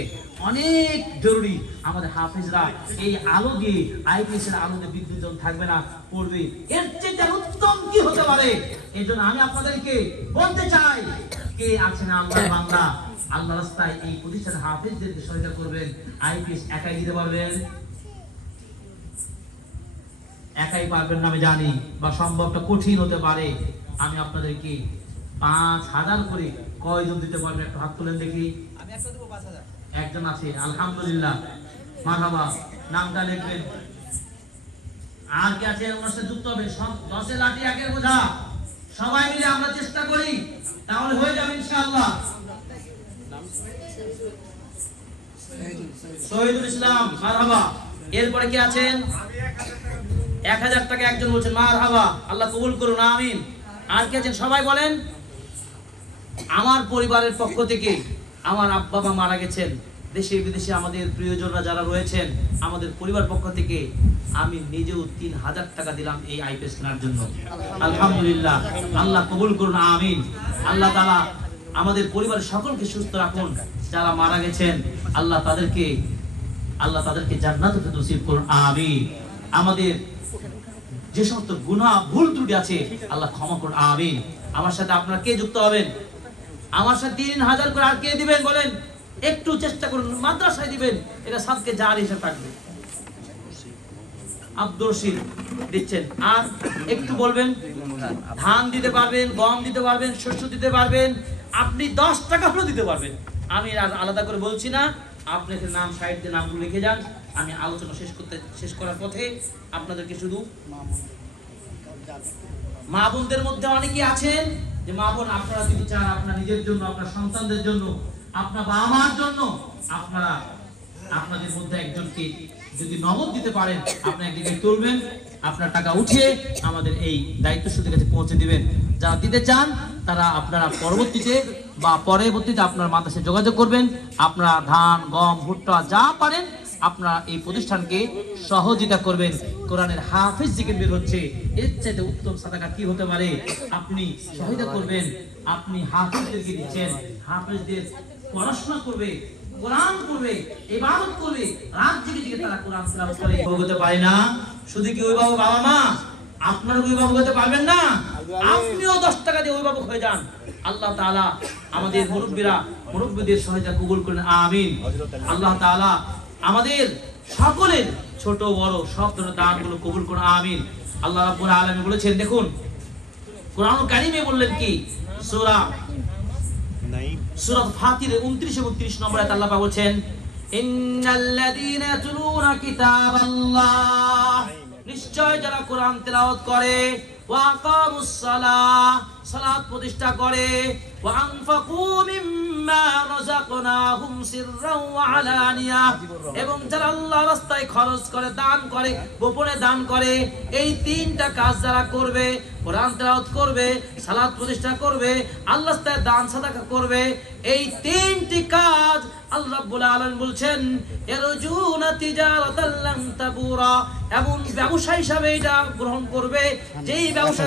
অনেক জরুরি। আমাদের হাফেজরা এই আলো দিয়ে, আইপিএস এর আলোতে বিদ্যুৎ থাকবে না, পড়বে, এর চেয়ে উত্তম কি হতে পারে? এই জন্য আমি আপনাদেরকে বলতে চাই, কে আছেন আল্লাহর বান্দা, আল্লাহ রাস্তায় এই প্রতিষ্ঠানে হাফেজদেরকে সহায়তা করবেন। আইপিএস একাই দিতে পারবেন? একাই পারবেন না আমি জানি, বা সম্ভবটা কঠিন হতে পারে। আমি আপনাদেরকে 5,000 করে কয়জন দিতে পারবেন? একটু হাত তুলেন দেখি। আমি একটা দেব 5,000। একজন আছে, আলহামদুলিল্লাহ, মারহাবা। নামটা লিখবেন। আর কি আছে? ওনার সাথে যুক্ত হবে। 10 লাঠি একের বোঝা, সবাই মিলে আমরা চেষ্টা করি, তাহলে হয়ে যাবে ইনশাআল্লাহ। শহীদুল ইসলাম, মারহাবা। এরপরে কি আছেন? 1000 টাকা একজন বলছেন, মারহাবা, আল্লাহ কবুল করুন, আমিন। আর কি আছেন? সবাই বলেন। আমার পরিবারের পক্ষ থেকে, আমার আব্বা মা মারা গেছেন, দেশে বিদেশে আমাদের প্রিয়জনরা যারা রয়েছেন, আমাদের পরিবার পক্ষ থেকে আমি নিজেও 3000 টাকা দিলাম এই আইপিএস কেনার জন্য। আলহামদুলিল্লাহ, আল্লাহ কবুল করুন, আমিন। আল্লাহ তাআলা আমাদের পরিবারের সকলকে সুস্থ রাখুন। যারা মারা গেছেন আল্লাহ তাদেরকে জান্নাতে নসিব করুন, আমিন। আমাদের যে সমস্ত গুনাহ ভুল ত্রুটি আছে আল্লাহ ক্ষমা করুন, আমিন। আমার সাথে আপনারা কে যুক্ত হবেন? আমার সাথে 3000 করে আর কে দিবেন বলেন? একটু চেষ্টা করুন, মাদ্রাসায় দিবেন, এটা সাদকে জারি হিসেবে থাকবে। আব্দুর রশিদ দিচ্ছেন। আর একটু বলবেন, ধান দিতে পারবেন, গম দিতে পারবেন, শস্য দিতে পারবেন, আপনি 10 টাকা হলেও দিতে পারবেন। আমি আর আলাদা করে বলছি না, আপনি নাম সাইড দিয়ে নামগুলো লিখে যান। আমি আলোচনা শেষ করার পথে আপনাদেরকে শুধু মা বোনদের মধ্যে অনেকেই আছেন যে মা বোন আপনারা যদি চান আপনার নিজের জন্য, আপনার সন্তানদের জন্য, আপনার বাবা মার জন্য, আপনারা আপনাদের মধ্যে একজনকে যদি নগদ দিতে পারেন, আপনি একদিকে তুলবেন, আপনার টাকা উঠিয়ে আমাদের এই দায়িত্বশীলদের কাছে পৌঁছে দিবেন। যারা দিতে চান তারা আপনারা পরবর্তীতে আপনার মাদ্রাসায় যোগাযোগ করবেন। আপনারা ধান, গম, ভুট্টা যা পারেন আপনারা এই প্রতিষ্ঠানকে সহযোগিতা করবেন। কোরআনের হাফেজ জিকির বের হচ্ছে, এর চাইতে উত্তম সাদাকা কি হতে পারে? আপনি সহযোগিতা করবেন। আপনি হাফেজদেরকে দিচ্ছেন, হাফেজদের পড়াশোনা করবে, কোরআন করবে, ইবাদত করবে, রাত জেগে জেগে তারা কোরআন তেলাওয়াত করে। হতে পারে না শুধু কি অভিভাবক বাবা মা, আপনার অভিভাবক হতে পারবেন না? আপনিও 10 টাকা দিয়ে অভিভাবক হয়ে যান। আল্লাহ তাআলা আমাদের মুরব্বিদের সহায়তা কবুল করেন, আমিন। আল্লাহ তাআলা আমাদের সকলের ছোট বড় সব ধরনের দানগুলো কবুল করুন, আমিন। আল্লাহ রাব্বুল আলামিন বলেছেন, দেখুন কোরআনুল কারীমে বললেন কি, সূরা ফাতির 29 এবং 30 নম্বর আয়াতে আল্লাহ পাক বলেছেন, ইন্নাল্লাযীনা ইয়াতলুনা কিতাবাল্লাহ, নিশ্চয় যারা কোরআন তেলাওয়াত করে, ওয়া আকামুস সালাহ, সালাত প্রতিষ্ঠা করে, ওয়া আনফাকু মিম্মা রাযাকনাহুম সিররাও ওয়া আলানিয়া, এবং যারা আল্লাহর রাস্তায় খরচ করে, দান করে, গোপনে দান করে, এই 3টা কাজ যারা করবে, কোরআন তেলাওয়াত করবে, সালাত প্রতিষ্ঠা করবে, আল্লাহর রাস্তায় দান সাদাকা করবে, এই 3টি কাজ আল্লাহ রাব্বুল আলামিন বলছেন ইয়ারজুনা তিজারাতাল লান তাবুরা, এবং ব্যবসা হিসাবে এটা গ্রহণ করবে, যেই ব্যবসা